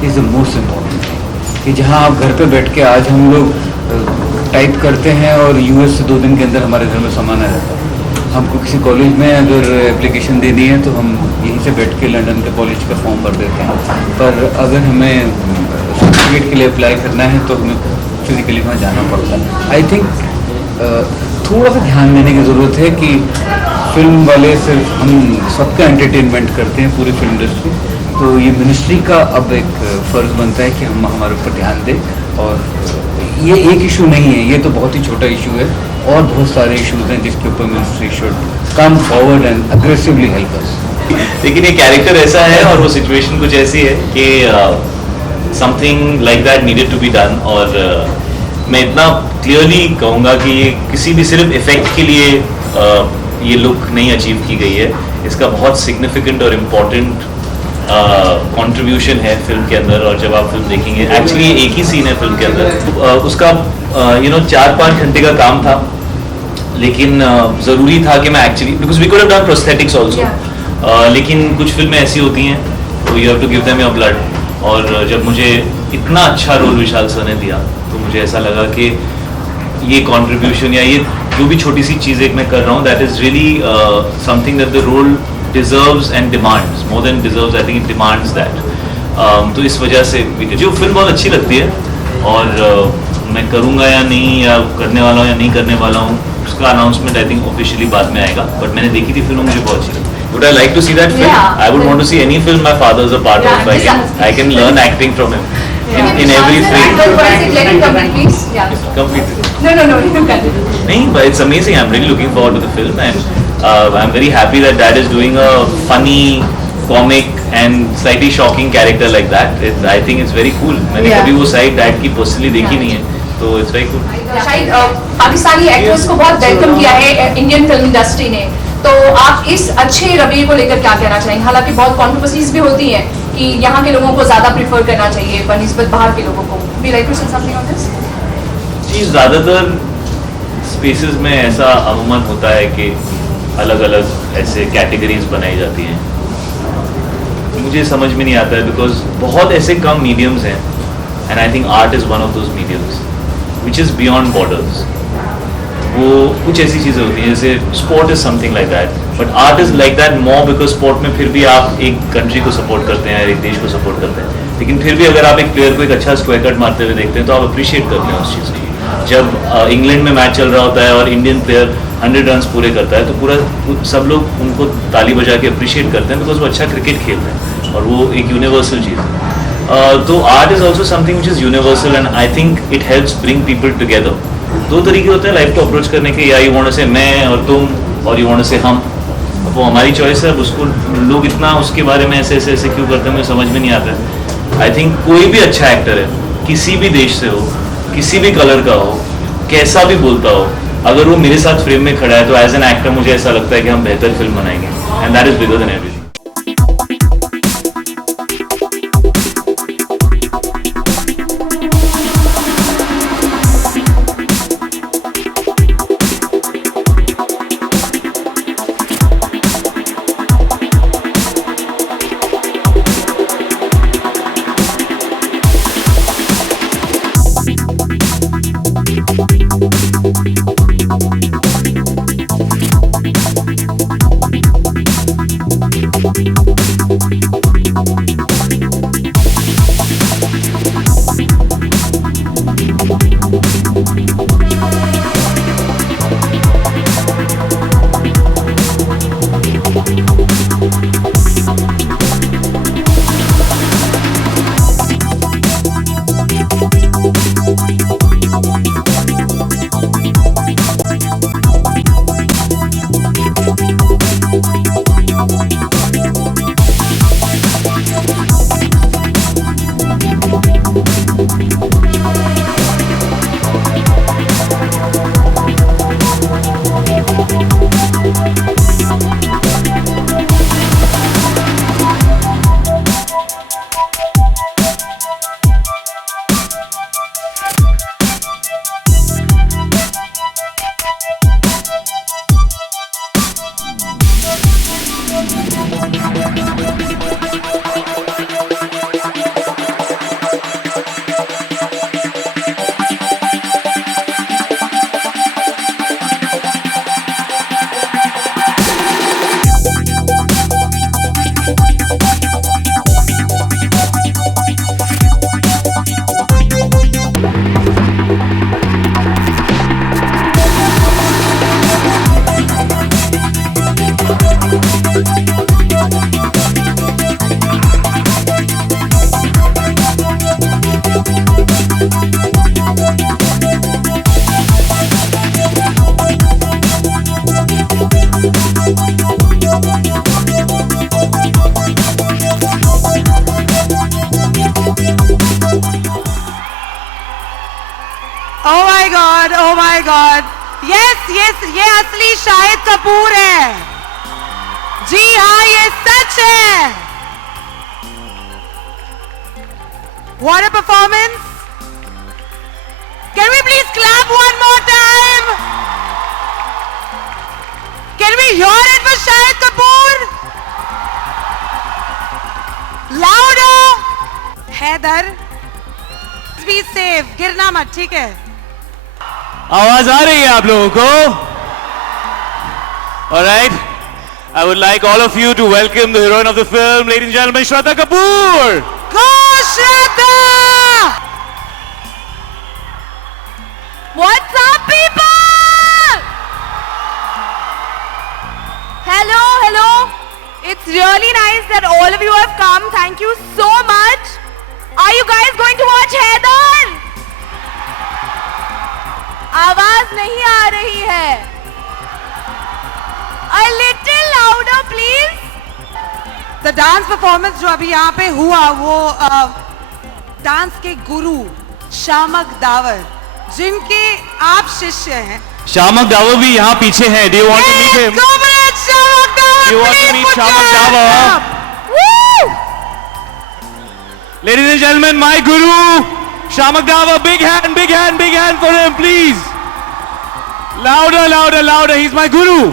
is the most important thing. कि जहां आप घर पे बैठ के, आज हम लोग टाइप करते हैं और US से 2 दिन के अंदर हमारे घर में सामान आ जाता है। हमको किसी कॉलेज में अगर एप्लीकेशन देनी है तो हम यहीं से बैठ के लंदन के कॉलेज का फॉर्म भर देते हैं, पर अगर हमें सर्टिफिकेट के लिए अप्लाई करना है तो हमें फिजिकली वहाँ जाना पड़ता है। आई थिंक थोड़ा सा ध्यान देने की ज़रूरत है कि फिल्म वाले सिर्फ हम सबका एंटरटेनमेंट करते हैं, पूरी फिल्म इंडस्ट्री, तो ये मिनिस्ट्री का अब एक फ़र्ज़ बनता है कि हम हमारे ऊपर ध्यान दें। और ये एक इशू नहीं है, ये तो बहुत ही छोटा इशू है, और बहुत सारे इशूज़ हैं जिसके ऊपर ministry should come forward and aggressively help us. लेकिन ये कैरेक्टर ऐसा है और वो सिचुएशन कुछ ऐसी है कि something like that needed to be done, और मैं इतना क्लियरली कहूँगा कि ये किसी भी सिर्फ इफेक्ट के लिए ये लुक नहीं अचीव की गई है। इसका बहुत सिग्निफिकेंट और इम्पॉर्टेंट कंट्रीब्यूशन है फिल्म के अंदर, और जब आप फिल्म देखेंगे, एक्चुअली एक ही सीन है फिल्म के अंदर, उसका 4-5 घंटे का काम था, लेकिन ज़रूरी था कि मैं actually, because we could have done prosthetics also, लेकिन कुछ फिल्में ऐसी होती हैं तो you have to give them your blood, और जब मुझे इतना अच्छा रोल विशाल सर ने दिया तो मुझे ऐसा लगा कि ये कंट्रीब्यूशन या ये जो भी छोटी सी चीज़ एक मैं कर रहा हूँ, that is really something that the role deserves and demands, more than deserves, I think it demands that. तो इस वजह से जो फिल्म बहुत अच्छी लगती है, और मैं करूँगा या नहीं, या करने वाला हूँ या नहीं करने वाला हूँ, उसका अनाउंसमेंट आई थिंक ऑफिशियली बाद में आएगा, बट मैंने देखी थी फिल्म, मुझे बहुत अच्छी लगी। Would I like to see that film? Yeah. I would want to see any film my father is a part of. I can learn acting from him in every frame. Let him complete, please. Yeah. Completely. No, you continue. नहीं, but it's amazing. I'm really looking forward to the film, and I'm very happy that Dad is doing a funny, comic and slightly shocking character like that. I think it's very cool. मैंने कभी वो side Dad की personally देखी नहीं है, तो it's very cool. शायद पाकिस्तानी एक्टर्स को बहुत वेलकम किया है इंडियन फिल्म इंडस्ट्री ने, तो आप इस अच्छे रवैये को लेकर क्या कहना चाहेंगे? हालांकि बहुत कॉन्ट्रोवर्सीज भी होती हैं कि यहाँ के लोगों को ज़्यादा प्रीफर करना चाहिए बनिस्बत बाहर के लोगों को। Would you like to say something on this? जी, ज़्यादातर स्पेसेस में ऐसा अमूमन होता है कि अलग अलग ऐसे कैटेगरीज बनाई जाती हैं, मुझे समझ में नहीं आता है, बिकॉज बहुत ऐसे कम मीडियम्स हैं, and I think art is one of those mediums which is beyond borders. वो कुछ ऐसी चीज़ें होती हैं, जैसे sport is something like that, but art is like that more, because sport में फिर भी आप एक कंट्री को सपोर्ट करते हैं, एक देश को सपोर्ट करते हैं, लेकिन फिर भी अगर आप एक प्लेयर को एक अच्छा स्क्वायर कट मारते हुए देखते हैं तो आप अप्रिशिएट करते हैं उस चीज़ को। जब इंग्लैंड में मैच चल रहा होता है और इंडियन प्लेयर 100 रन पूरे करता है, तो पूरा सब लोग उनको ताली बजा के अप्रिशिएट करते हैं, बिकॉज वो अच्छा क्रिकेट खेलते हैं, और वो एक यूनिवर्सल चीज़ है। तो art is also something which is universal, and I think it helps bring people together. दो तरीके होते हैं लाइफ को अप्रोच करने के, या यू वांट टू से मैं और तुम, और यू वांट टू से हम। अब वो हमारी चॉइस है, अब उसको लोग इतना उसके बारे में ऐसे ऐसे ऐसे क्यों करते हैं, मुझे समझ में नहीं आता है। आई थिंक कोई भी अच्छा एक्टर है, किसी भी देश से हो, किसी भी कलर का हो, कैसा भी बोलता हो, अगर वो मेरे साथ फ्रेम में खड़ा है तो एज एन एक्टर मुझे ऐसा लगता है कि हम बेहतर फिल्म बनाएंगे, and that is bigger than everything. Oh my God. Yes, ये असली शाहिद कपूर है। जी हाँ, ये सच है। What a performance. Can we please clap one more time? Can we hear it for Shahid Kapoor? Louder! Heather, be safe. गिरना मत, ठीक है? आवाज आ रही है आप लोगों को? All right. I would like all of you to welcome the heroine of the film, ladies and gentlemen, Shraddha Kapoor. Go Shraddha! What's up, people? Hello, hello. It's really nice that all of you have come. Thank you so much. Are you guys going to watch Heather? आवाज नहीं आ रही है. A little louder, please. The dance performance जो अभी यहाँ पे हुआ वो डांस के गुरु शामक दावर जिनके आप शिष्य हैं. Shamak Davar भी यहाँ पीछे हैं. Do you want to meet him? Comrade Shamak Davar, You want to please meet put Shamak your hands Davar? up. Woo! Ladies and gentlemen, my guru, Shamak Davar. Big hand, big hand, big hand for him, please. Louder, louder, louder. He's my guru.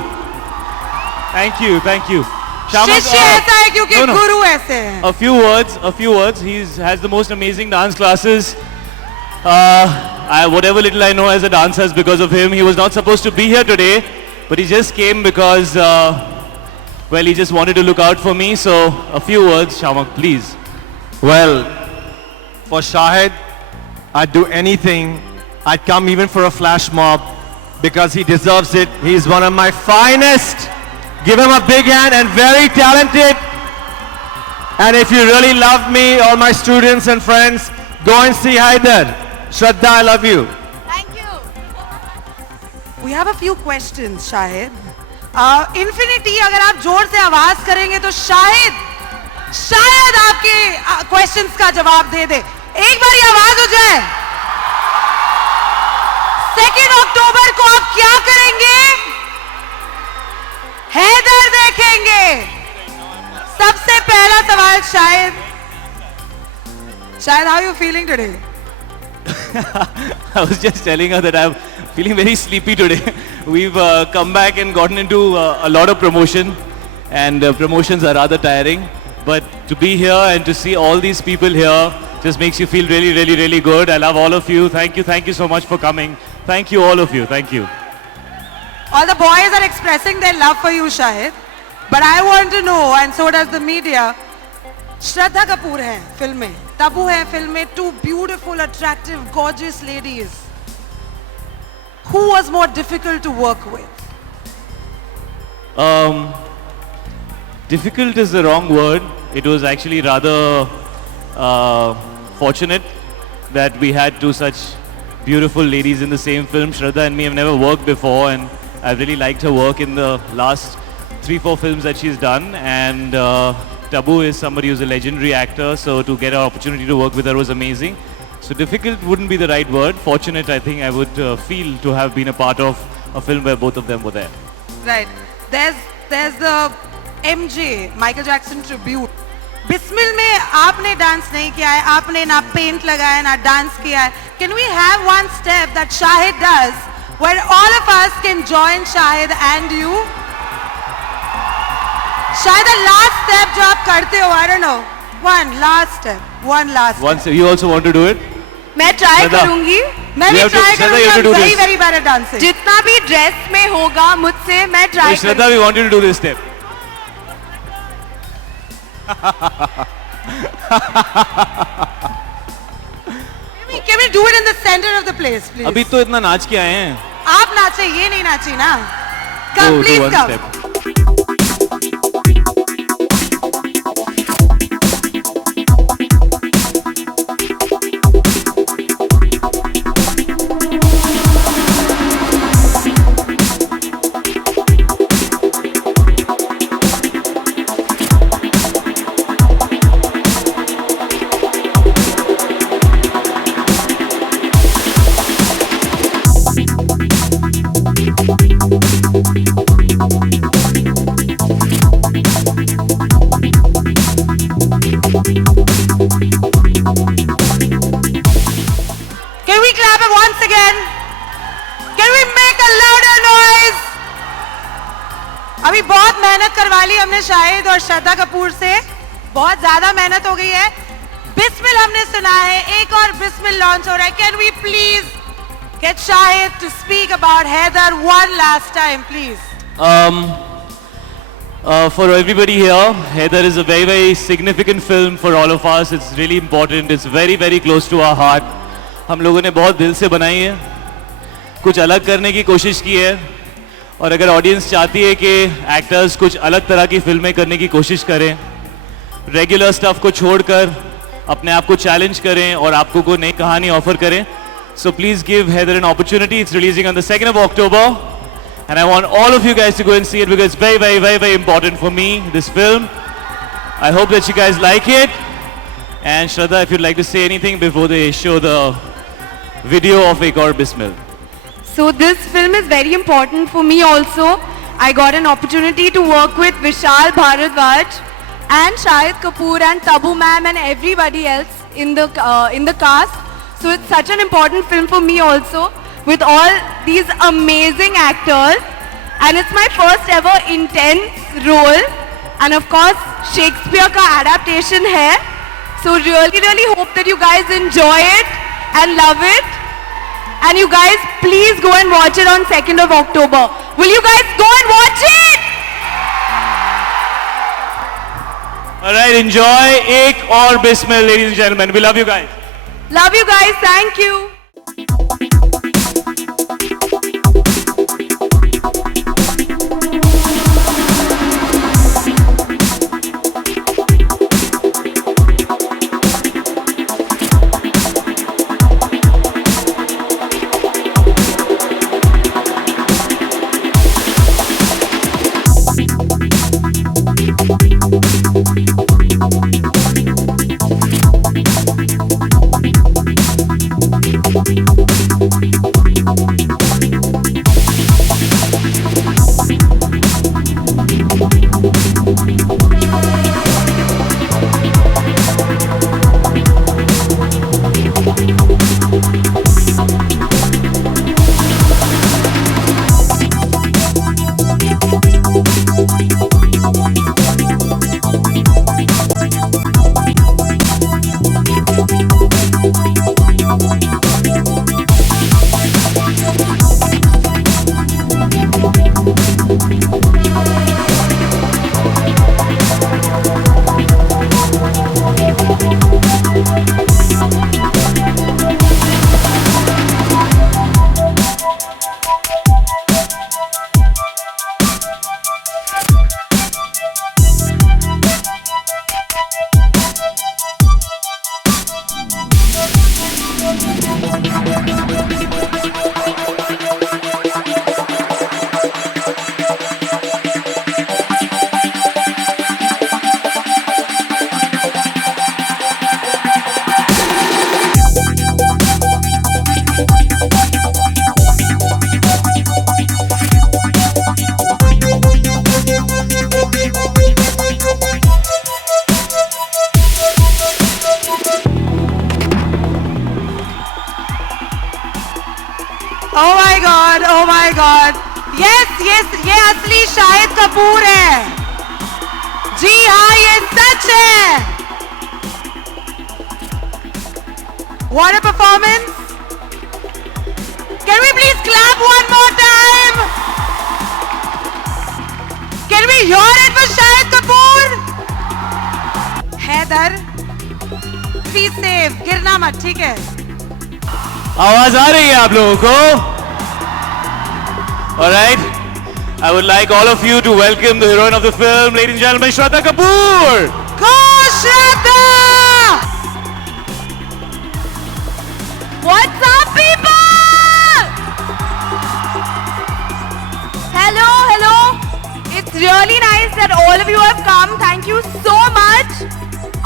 Thank you, thank you. शिष्य ऐसा है क्योंकि no, no. गुरु ऐसे हैं. A few words. He has the most amazing dance classes. Whatever little I know as a dancer is because of him. He was not supposed to be here today, but he just came because, well, he just wanted to look out for me. So, a few words, Shamak, please. Well, for Shahid, I'd do anything. I'd come even for a flash mob because he deserves it. He's one of my finest. Give him a big hand and very talented. And if you really love me, all my students and friends, go and see Haider. Shraddha, I love you. Thank you. We have a few questions, Shahid. Infinity, अगर आप जोर से आवाज करेंगे तो शायद आपके questions का जवाब दे दे. एक बार ये आवाज हो जाए. 2 अक्टूबर को आप क्या करेंगे? हैदर देखेंगे. सबसे पहला सवाल शायद, how are you feeling today? I was just telling her that I'm feeling very sleepy today. We've come back and gotten into a lot of promotion, and promotions are rather tiring. But to be here and to see all these people here just makes you feel really, really, really good. I love all of you. Thank you so much for coming. Thank you, all of you. Thank you. All the boys are expressing their love for you, Shahid. But I want to know, and so does the media, Shraddha Kapoor hai film mein, Tabu hai film mein, two beautiful, attractive, gorgeous ladies. Who was more difficult to work with? Difficult is the wrong word. It was actually rather fortunate that we had two such beautiful ladies in the same film. Shraddha and me have never worked before, and I've really liked her work in the last 3-4 films that she's done. And Tabu is somebody who's a legendary actor, so to get an opportunity to work with her was amazing. So difficult wouldn't be the right word. Fortunate, I think I would feel to have been a part of a film where both of them were there. Right. There's the MJ, Michael Jackson tribute. Bismil में आपने डांस नहीं किया है, आपने ना पेंट लगाया ना डांस किया है. Can we have one step that Shahid does where all of us can join Shahid and you? Shahid, the last step जो आप करते हो, I don't know. One last step. Once you also want to do it? मैं ट्राई करूंगी. मैं भी ट्राई करूंगी. I'm very, very bad at dancing. जितना भी ड्रेस में होगा मुझसे मैं ट्राई करूंगी. Shraddha, we want you to do this step. Can we do it in the center of the place, please? अभी तो इतना नाच के आए हैं. आप नाचे, ये नहीं नाची ना. Come, Do please one come. step. Thank you. अभी बहुत मेहनत करवा ली हमने शाहिद और श्रद्धा कपूर से, बहुत ज्यादा मेहनत हो गई है। बिस्मिल हमने सुना है, एक और बिस्मिल लॉन्च हो रहा है। Can we please get Shahid to speak about Haider one last time please. For everybody here, Haider is a very, very significant film for all of us. It's really important. It's very, very close to our heart. हम लोगों ने बहुत दिल से बनाई है, कुछ अलग करने की कोशिश की है, और अगर ऑडियंस चाहती है कि एक्टर्स कुछ अलग तरह की फिल्में करने की कोशिश करें, रेगुलर स्टफ को छोड़कर अपने आप को चैलेंज करें और आपको कोई नई कहानी ऑफर करें, so please give Haider an opportunity. It's releasing on the 2nd of October. And I want all of you guys to go and see it because it's very, very, very, very important for me, this film. I hope that you guys like it. And Shraddha, if you'd like to say anything before they show the video of Ek Aur Bismil. So this film is very important for me also. I got an opportunity to work with Vishal Bharadwaj and Shahid Kapoor and Tabu ma'am and everybody else in the cast. So it's such an important film for me also, with all these amazing actors, and it's my first ever intense role, and of course Shakespeare ka adaptation hai, so really hope that you guys enjoy it and love it, and you guys please go and watch it on 2nd of October. Will you guys go and watch it? Alright, enjoy Ek Aur Bismil, ladies and gentlemen. We love you guys. Love you guys, thank you. Oh my God. Yes, ये असली शाहिद कपूर है। जी हाँ, ये सच है। What a performance. Can we please clap one more time? Can we hear it for Shahid Kapoor? Haider, please save, गिरना मत, ठीक है? आवाज आ रही है आप लोगों को? Alright, I would like all of you to welcome the heroine of the film, ladies and gentlemen, Shraddha Kapoor. Go Shraddha! What's up, people? Hello. It's really nice that all of you have come. Thank you so much.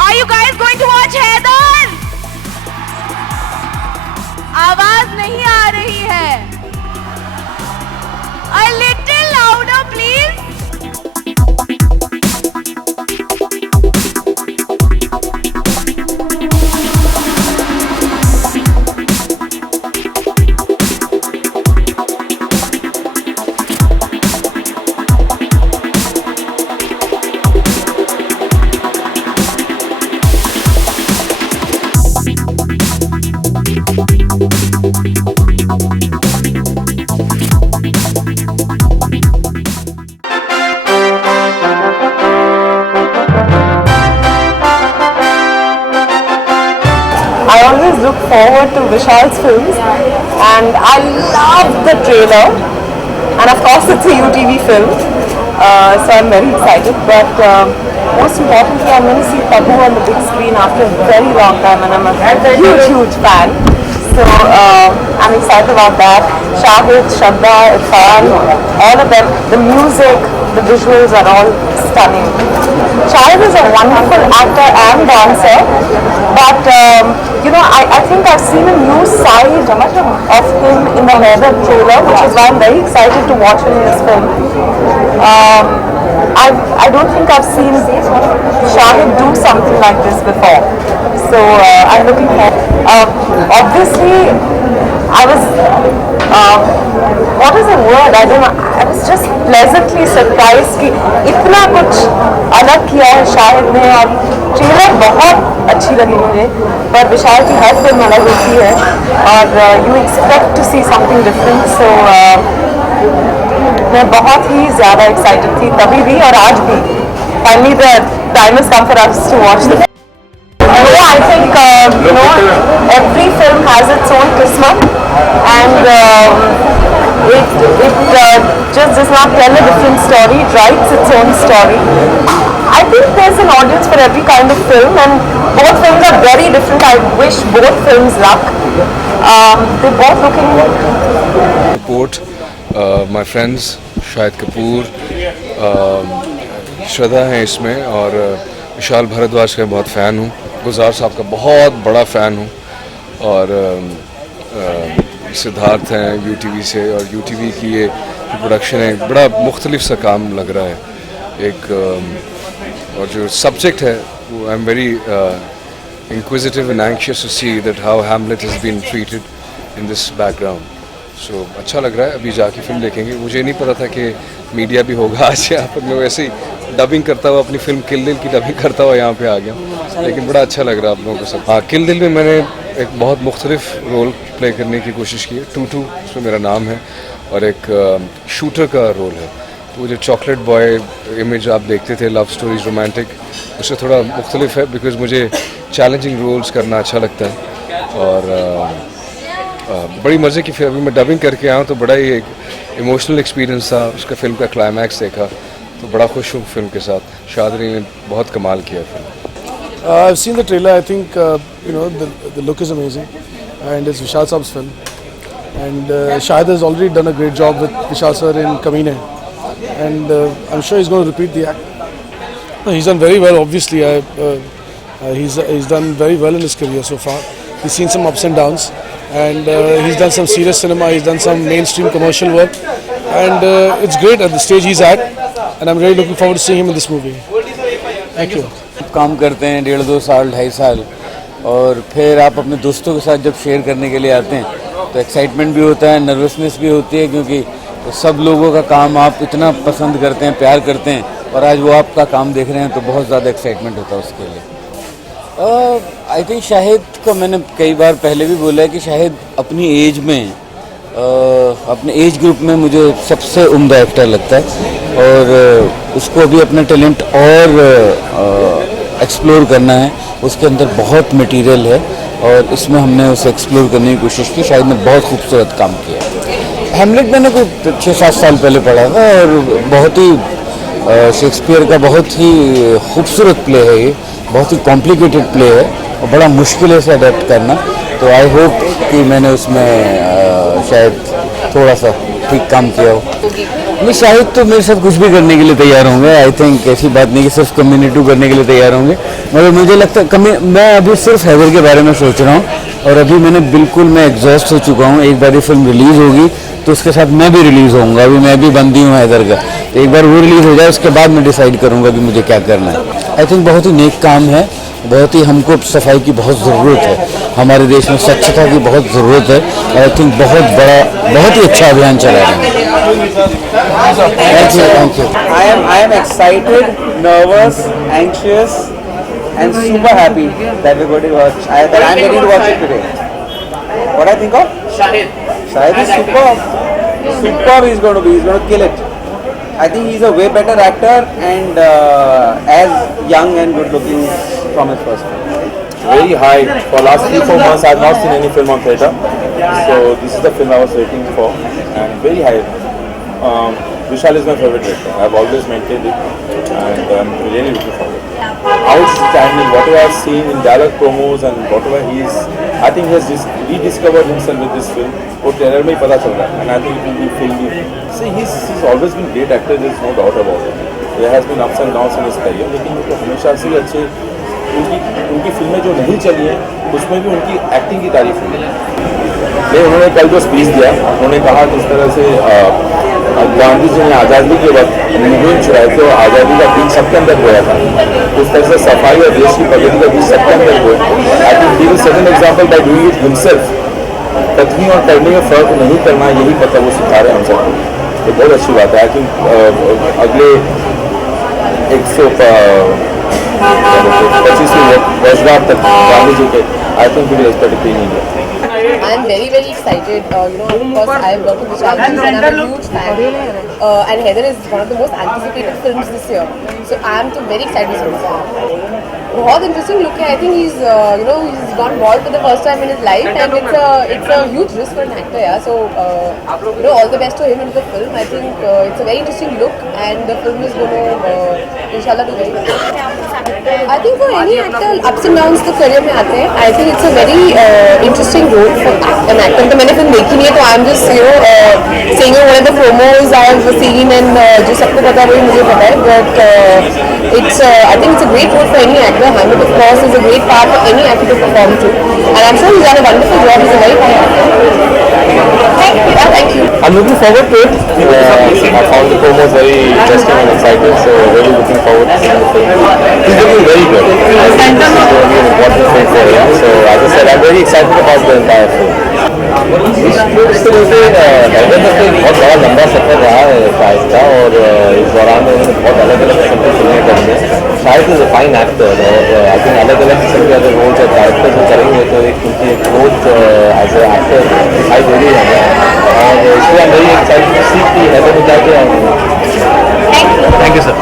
Are you guys going to watch Haider? आवाज नहीं आ रही है. A little louder, please. forward to Vishal's films, and I love the trailer. And of course, it's a UTV film, so I'm very excited. But most importantly, I'm going to see Tabu on the big screen after a very long time, and I'm a huge fan. So I'm excited about that. Shahid, Shraddha, Irfan, all of them, the music, the visuals are all stunning. Shahid is a wonderful actor and dancer, but you know, I think I've seen a new side of him in the Heather trailer, which is why I'm very excited to watch him in this film. I don't think I've seen Shahid do something like this before, so I'm looking forward. Obviously, I was, what is the word? I don't know. I was just pleasantly surprised कि इतना कुछ अलग किया है शाहिद ने, और ट्रेलर बहुत अच्छी लगी मुझे. पर विशाल की हर फिल्म अलग होती है, और you expect to see something different. So मैं बहुत ही ज़्यादा excited थी तभी भी और आज भी. Finally, the time has come for us to watch the. I think you know, every film has its own kismat, and it just does not tell a different story. It writes its own story. I think there's an audience for every kind of film, and both films are very different. I wish both films luck. They're both looking good. Support my friends Shahid Kapoor, श्रद्धा हैं इसमें, और विशाल भारद्वाज का बहुत फ़ैन हूँ. गुलजार साहब का बहुत बड़ा फ़ैन हूँ, और सिद्धार्थ हैं UTV से, और UTV की ये प्रोडक्शन है, बड़ा मुख्तलिफ सा काम लग रहा है एक. और जो सब्जेक्ट है वो आई am very inquisitive and anxious to see that how Hamlet has been treated in this background. So अच्छा लग रहा है. अभी जाके फिल्म देखेंगे. मुझे नहीं पता था कि मीडिया भी होगा आज यहाँ पर. मैं वैसे ही डबिंग करता हुआ अपनी फिल्म किल दिल की डबिंग करता हुआ यहाँ पे आ गया, लेकिन बड़ा अच्छा लग रहा है आप लोगों को सब. हाँ, किल दिल में मैंने एक बहुत मुख्तलिफ रोल प्ले करने की कोशिश की है. टूटू उसमें मेरा नाम है, और एक शूटर का रोल है. तो वो जो चॉकलेट बॉय इमेज आप देखते थे, लव स्टोरीज रोमांटिक, उससे थोड़ा मुख्तलिफ है, बिकॉज मुझे चैलेंजिंग रोल्स करना अच्छा लगता है. और बड़ी मज़े की फिल्म. अभी मैं डबिंग करके आया हूँ तो बड़ा ही एक इमोशनल एक्सपीरियंस था. उसका फिल्म का क्लाइमैक्स देखा तो बड़ा खुश हूँ फिल्म के साथ. शादरी ने बहुत कमाल किया film. I've seen the trailer. I think you know, the look is amazing, and it's Vishal Saab's film, and Shahid has already done a great job with Vishal sir in Kamine, and I'm sure he's going to repeat the act. No, he's done very well. Obviously, he's done very well in his career so far. He's seen some ups and downs, and he's done some serious cinema. He's done some mainstream commercial work, and it's great at the stage he's at, and I'm really looking forward to seeing him in this movie. Thank you. काम करते हैं 1.5-2 साल 2.5 साल, और फिर आप अपने दोस्तों के साथ जब शेयर करने के लिए आते हैं तो एक्साइटमेंट भी होता है, नर्वसनेस भी होती है, क्योंकि तो सब लोगों का काम आप इतना पसंद करते हैं, प्यार करते हैं, और आज वो आपका काम देख रहे हैं तो बहुत ज़्यादा एक्साइटमेंट होता है उसके लिए. आई थिंक शाहिद को मैंने कई बार पहले भी बोला है कि शाहिद अपनी एज में, अपने एज ग्रुप में मुझे सबसे उम्दा एक्टर लगता है, और उसको अभी अपना टैलेंट और एक्सप्लोर करना है. उसके अंदर बहुत मटेरियल है, और इसमें हमने उसे एक्सप्लोर करने की कोशिश की. शाहिद ने बहुत खूबसूरत काम किया. हैमलेट मैंने कोई 6-7 साल पहले पढ़ा था, और बहुत ही शेक्सपियर का बहुत ही खूबसूरत प्ले है ये, बहुत ही कॉम्प्लिकेटेड प्ले है, और बड़ा मुश्किल है इसे अडेप्ट करना. तो आई होप कि मैंने उसमें शायद थोड़ा सा ठीक काम किया हो. नहीं, शाहिद तो मेरे साथ कुछ भी करने के लिए तैयार होंगे. आई थिंक ऐसी बात नहीं कि सिर्फ कम्युनिटी करने के लिए तैयार होंगे, मगर मुझे लगता है मैं अभी सिर्फ हैदर के बारे में सोच रहा हूँ, और अभी मैं एग्जॉस्ट हो चुका हूँ. एक बार ये फिल्म रिलीज़ होगी तो उसके साथ मैं भी रिलीज़ होऊंगा. अभी मैं भी बंदी हूँ हैदर का, तो एक बार वो रिलीज़ हो जाए उसके बाद मैं डिसाइड करूँगा कि मुझे क्या करना है. आई थिंक बहुत ही नेक काम है, बहुत ही हमको सफाई की बहुत ज़रूरत है. हमारे देश में स्वच्छता की बहुत ज़रूरत है. आई थिंक बहुत ही अच्छा अभियान चला रहे हैं. Thank you. I am excited, nervous, anxious, and super happy that we're going to watch. That I'm getting to watch it today. What I think of? Shahid is superb. Superb he's going to be. He's going to kill it. I think he's a way better actor and as young and good looking from his first film. very high. For last 3-4 months, I have not seen any film on theatre. So this is the film I was waiting for, and very high. Vishal is my favorite director. I have always maintained it, and I'm really looking forward. Outstanding. Whatever I've seen in dialogue promos and whatever I think he has rediscovered himself with this film. वो ट्रेलर में ही पता चल रहा है, and I think it will be filmed. See, he's always been great actor. There is no doubt about it. There has been ups and downs in his career, लेकिन वो हमेशा से अच्छे उनकी फिल्में जो नहीं चली हैं उसमें भी उनकी एक्टिंग की तारीफ हुई है। उन्होंने कल जो स्पीच दिया, उन्होंने कहा किस तरह से गांधी जी ने आज़ादी के वक्त मुहिम चलाई तो आज़ादी का बीज सबके अंदर हुआ था। उस तरह से सफाई और देश की प्रगति का बीज सबके अंदर हुआ। I think he will set an example by doing it himself. कथनी और करने में फर्क नहीं करना, यही पता वो सिखा रहे हैं हम सबको। तो बहुत अच्छी बात है। आई थिंक अगले 125वीं वर्षगांठ तक गांधी जी के I think we will expect in India. I'm very excited. Of course, I've worked with Vishal and I'm a huge fan. And Heather is one of the most anticipated films this year. So I'm very excited to see this film. बहुत interesting look है. I think he's gone bald for the first time in his life, and it's a huge risk for an actor. Yeah. So all the best to him in the film. I think it's a very interesting look, and the film is going to inshallah do very well. I think for any actor, ups and downs तो career में आते हैं. I think it's a very interesting role for an actor. तो मैंने फिल्म देखी नहीं है, तो I'm just saying what are the promos I've seen, and जो सबको पता है वही मुझे पता है. But I think it's a great role for any actor. Hamid, of course, is a great part for any actor to perform to, and I'm sure he's done a wonderful job. He's a very fine actor. Thank you. I'm looking forward to it. I found the promos very interesting and exciting, so really looking forward to seeing the film. He's looking very good. I think this is going to be an important film for him. So as I said, I'm very excited about the entire film. इस तरह से हैदर का एक बहुत बड़ा लंबा सफर रहा है शाहिद का, और इस दौरान उन्होंने बहुत अलग अलग किस्म की फिल्में करी हैं। Shahid is a fine actor, और आई थिंक अलग अलग किस्म के अगर रोल्स और कैरेक्टर्स में करेंगे तो एक उनकी एक ग्रोथ एज ए एक्टर दिखाई दे रही है हमें, और इसलिए I am very excited to see कि हैदर में क्या क्या Thank you, sir.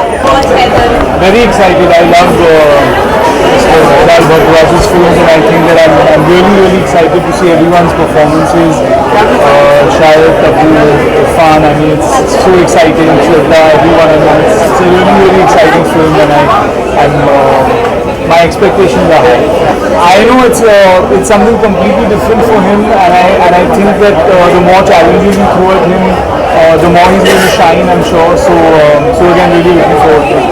Very excited. I love Raj Bhardwaj's films, and I think that I'm really excited to see everyone's performances. Shahid, Tabu, Irfan, I mean it's so exciting. Shraddha, everyone, and it's a really exciting film, and my expectations are high. I know it's something completely different for him, and I think that the more challenges you throw at him, the more he's going to shine, I'm sure. So again, really looking forward to it.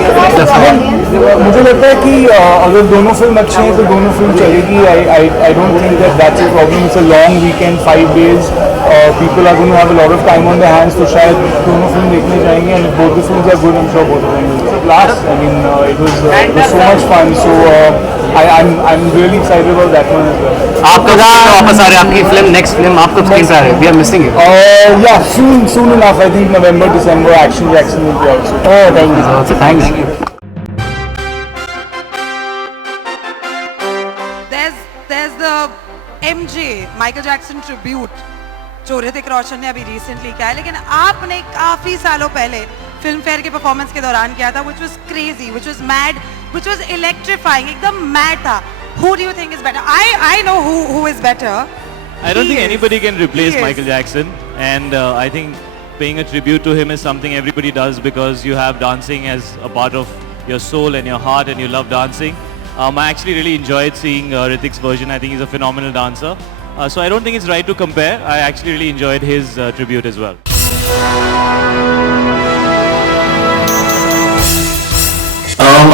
मुझे लगता है कि अगर दोनों फिल्म अच्छे हैं तो दोनों फिल्म चलेगी. I don't think that's a problem. It's a long weekend, 5 days. People are going to have a lot of time on their hands, तो शायद दोनों फिल्म देखने जाएंगे, and if both the films are good, I'm sure both of them will. It's a blast. I mean, it was so much fun. So I'm really excited about that one as well. आप कब वापस आ रहे हैं? आपकी film next film आप कब स्क्रीन पे आ रहे हैं? We are missing it. Yeah, soon enough. I think November, December. Action Jackson will be out soon. Oh, thank you. Thanks. There's the MJ Michael Jackson tribute जो ऋतिक रोशन ने अभी रिसेंटली किया है, लेकिन आपने काफी सालों पहले फिल्म फेयर के परफॉर्मेंस के दौरान किया था, which was crazy, which was mad, which was electrifying, एकदम mad था. Who do you think is better? I know who is better. I don't think anybody can replace Michael Jackson, and I think paying a tribute to him is something everybody does because you have dancing as a part of your soul and your heart, and you love dancing. I actually really enjoyed seeing Hrithik's version. I think he's a phenomenal dancer. So I don't think it's right to compare. I actually really enjoyed his tribute as well.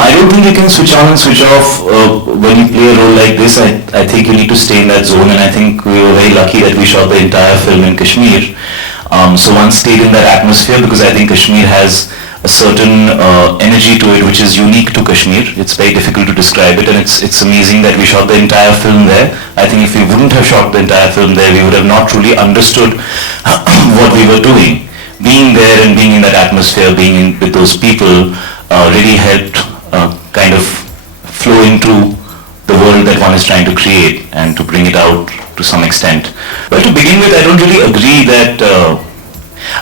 I don't think you can switch on and switch off when you play a role like this. I think you need to stay in that zone, and I think we were very lucky that we shot the entire film in Kashmir. So one stayed in that atmosphere because I think Kashmir has a certain energy to it which is unique to Kashmir. It's very difficult to describe it, and it's amazing that we shot the entire film there. I think if we wouldn't have shot the entire film there, we would have not truly understood what we were doing. Being there and being in that atmosphere, being with those people really helped kind of flow into the world that one is trying to create and to bring it out to some extent. Well, to begin with, I don't really agree that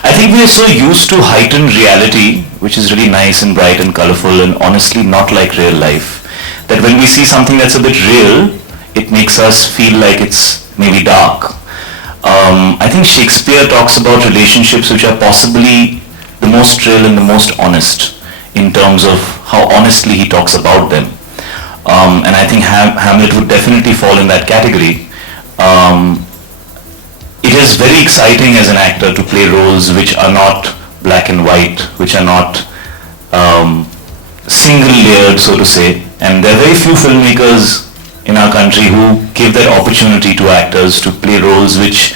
I think we are so used to heightened reality, which is really nice and bright and colorful and honestly not like real life, that when we see something that's a bit real, it makes us feel like it's maybe dark. I think Shakespeare talks about relationships which are possibly the most real and the most honest in terms of how honestly he talks about them. And I think Hamlet would definitely fall in that category. It is very exciting as an actor to play roles which are not black and white, which are not single-layered, so to say. And there are very few filmmakers in our country who give that opportunity to actors to play roles which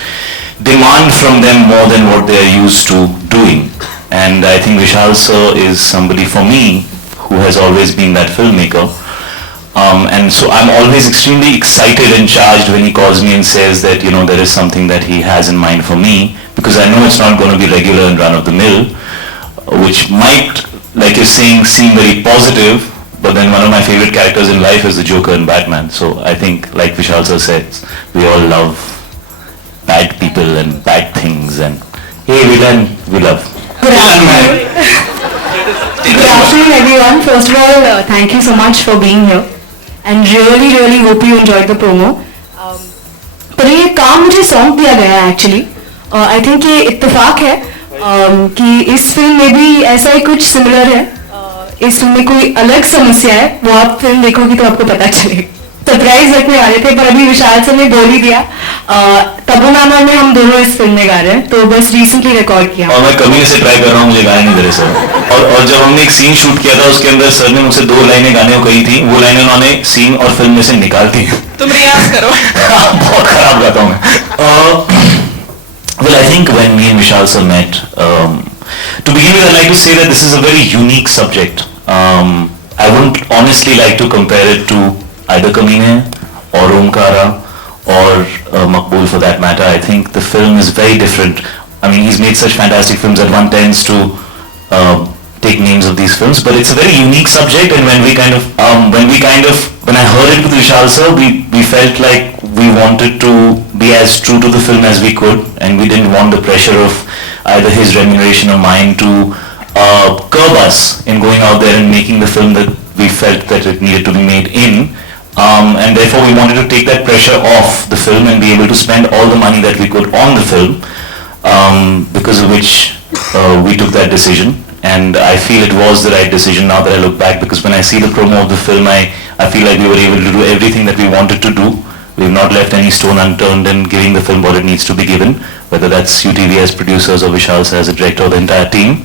demand from them more than what they are used to doing. And I think Vishal sir is somebody for me who has always been that filmmaker. And so I'm always extremely excited and charged when he calls me and says that, you know, there is something that he has in mind for me, because I know it's not going to be regular and run-of-the-mill, which might, like you're saying, seem very positive, but then one of my favorite characters in life is the Joker in Batman. So I think, like Vishal sir says, we all love bad people and bad things, and hey, villain, we love. Good afternoon, everyone. First of all, thank you so much for being here, and really hope you enjoyed the promo. पर ये काम मुझे सौंप दिया गया है actually. I think ये इत्तेफाक है कि इस फिल्म में भी ऐसा ही कुछ सिमिलर है. इस फिल्म में कोई अलग समस्या है, वो आप फिल्म देखोगी तो आपको पता चलेगा. सरप्राइज रखने वाले थे, पर अभी विशाल सर ने बोल ही दिया. तबू नामा में हम दोनों इस फिल्म में गा रहे हैं, तो बस रिसेंटली रिकॉर्ड किया. और मैं कभी से ट्राई कर रहा हूँ, मुझे गाने नहीं दे रहे सर. और जब हमने एक सीन शूट किया था, उसके अंदर सर ने मुझसे 2 लाइनें गाने को कही थी. वो लाइनें उन्होंने सीन और फिल्म में से निकाल दी. तुम रियाज करो. बहुत खराब गाता हूँ मैं. Well, I think when me and Vishal sir met, to begin with, I'd like to say that this is a very unique subject. I wouldn't honestly like to compare it to either Kamine or Omkara or Maqbool for that matter. I think the film is very different. I mean, he's made such fantastic films that one tends to take names of these films, but it's a very unique subject. And when I heard it with Vishal sir, we felt like we wanted to be as true to the film as we could, and we didn't want the pressure of either his remuneration or mine to curb us in going out there and making the film that we felt that it needed to be made in. And therefore we wanted to take that pressure off the film and be able to spend all the money that we could on the film, because of which we took that decision. And I feel it was the right decision now that I look back, because when I see the promo of the film, I feel like we were able to do everything that we wanted to do. We've not left any stone unturned in giving the film what it needs to be given, whether that's UTV as producers or Vishal as a director or the entire team.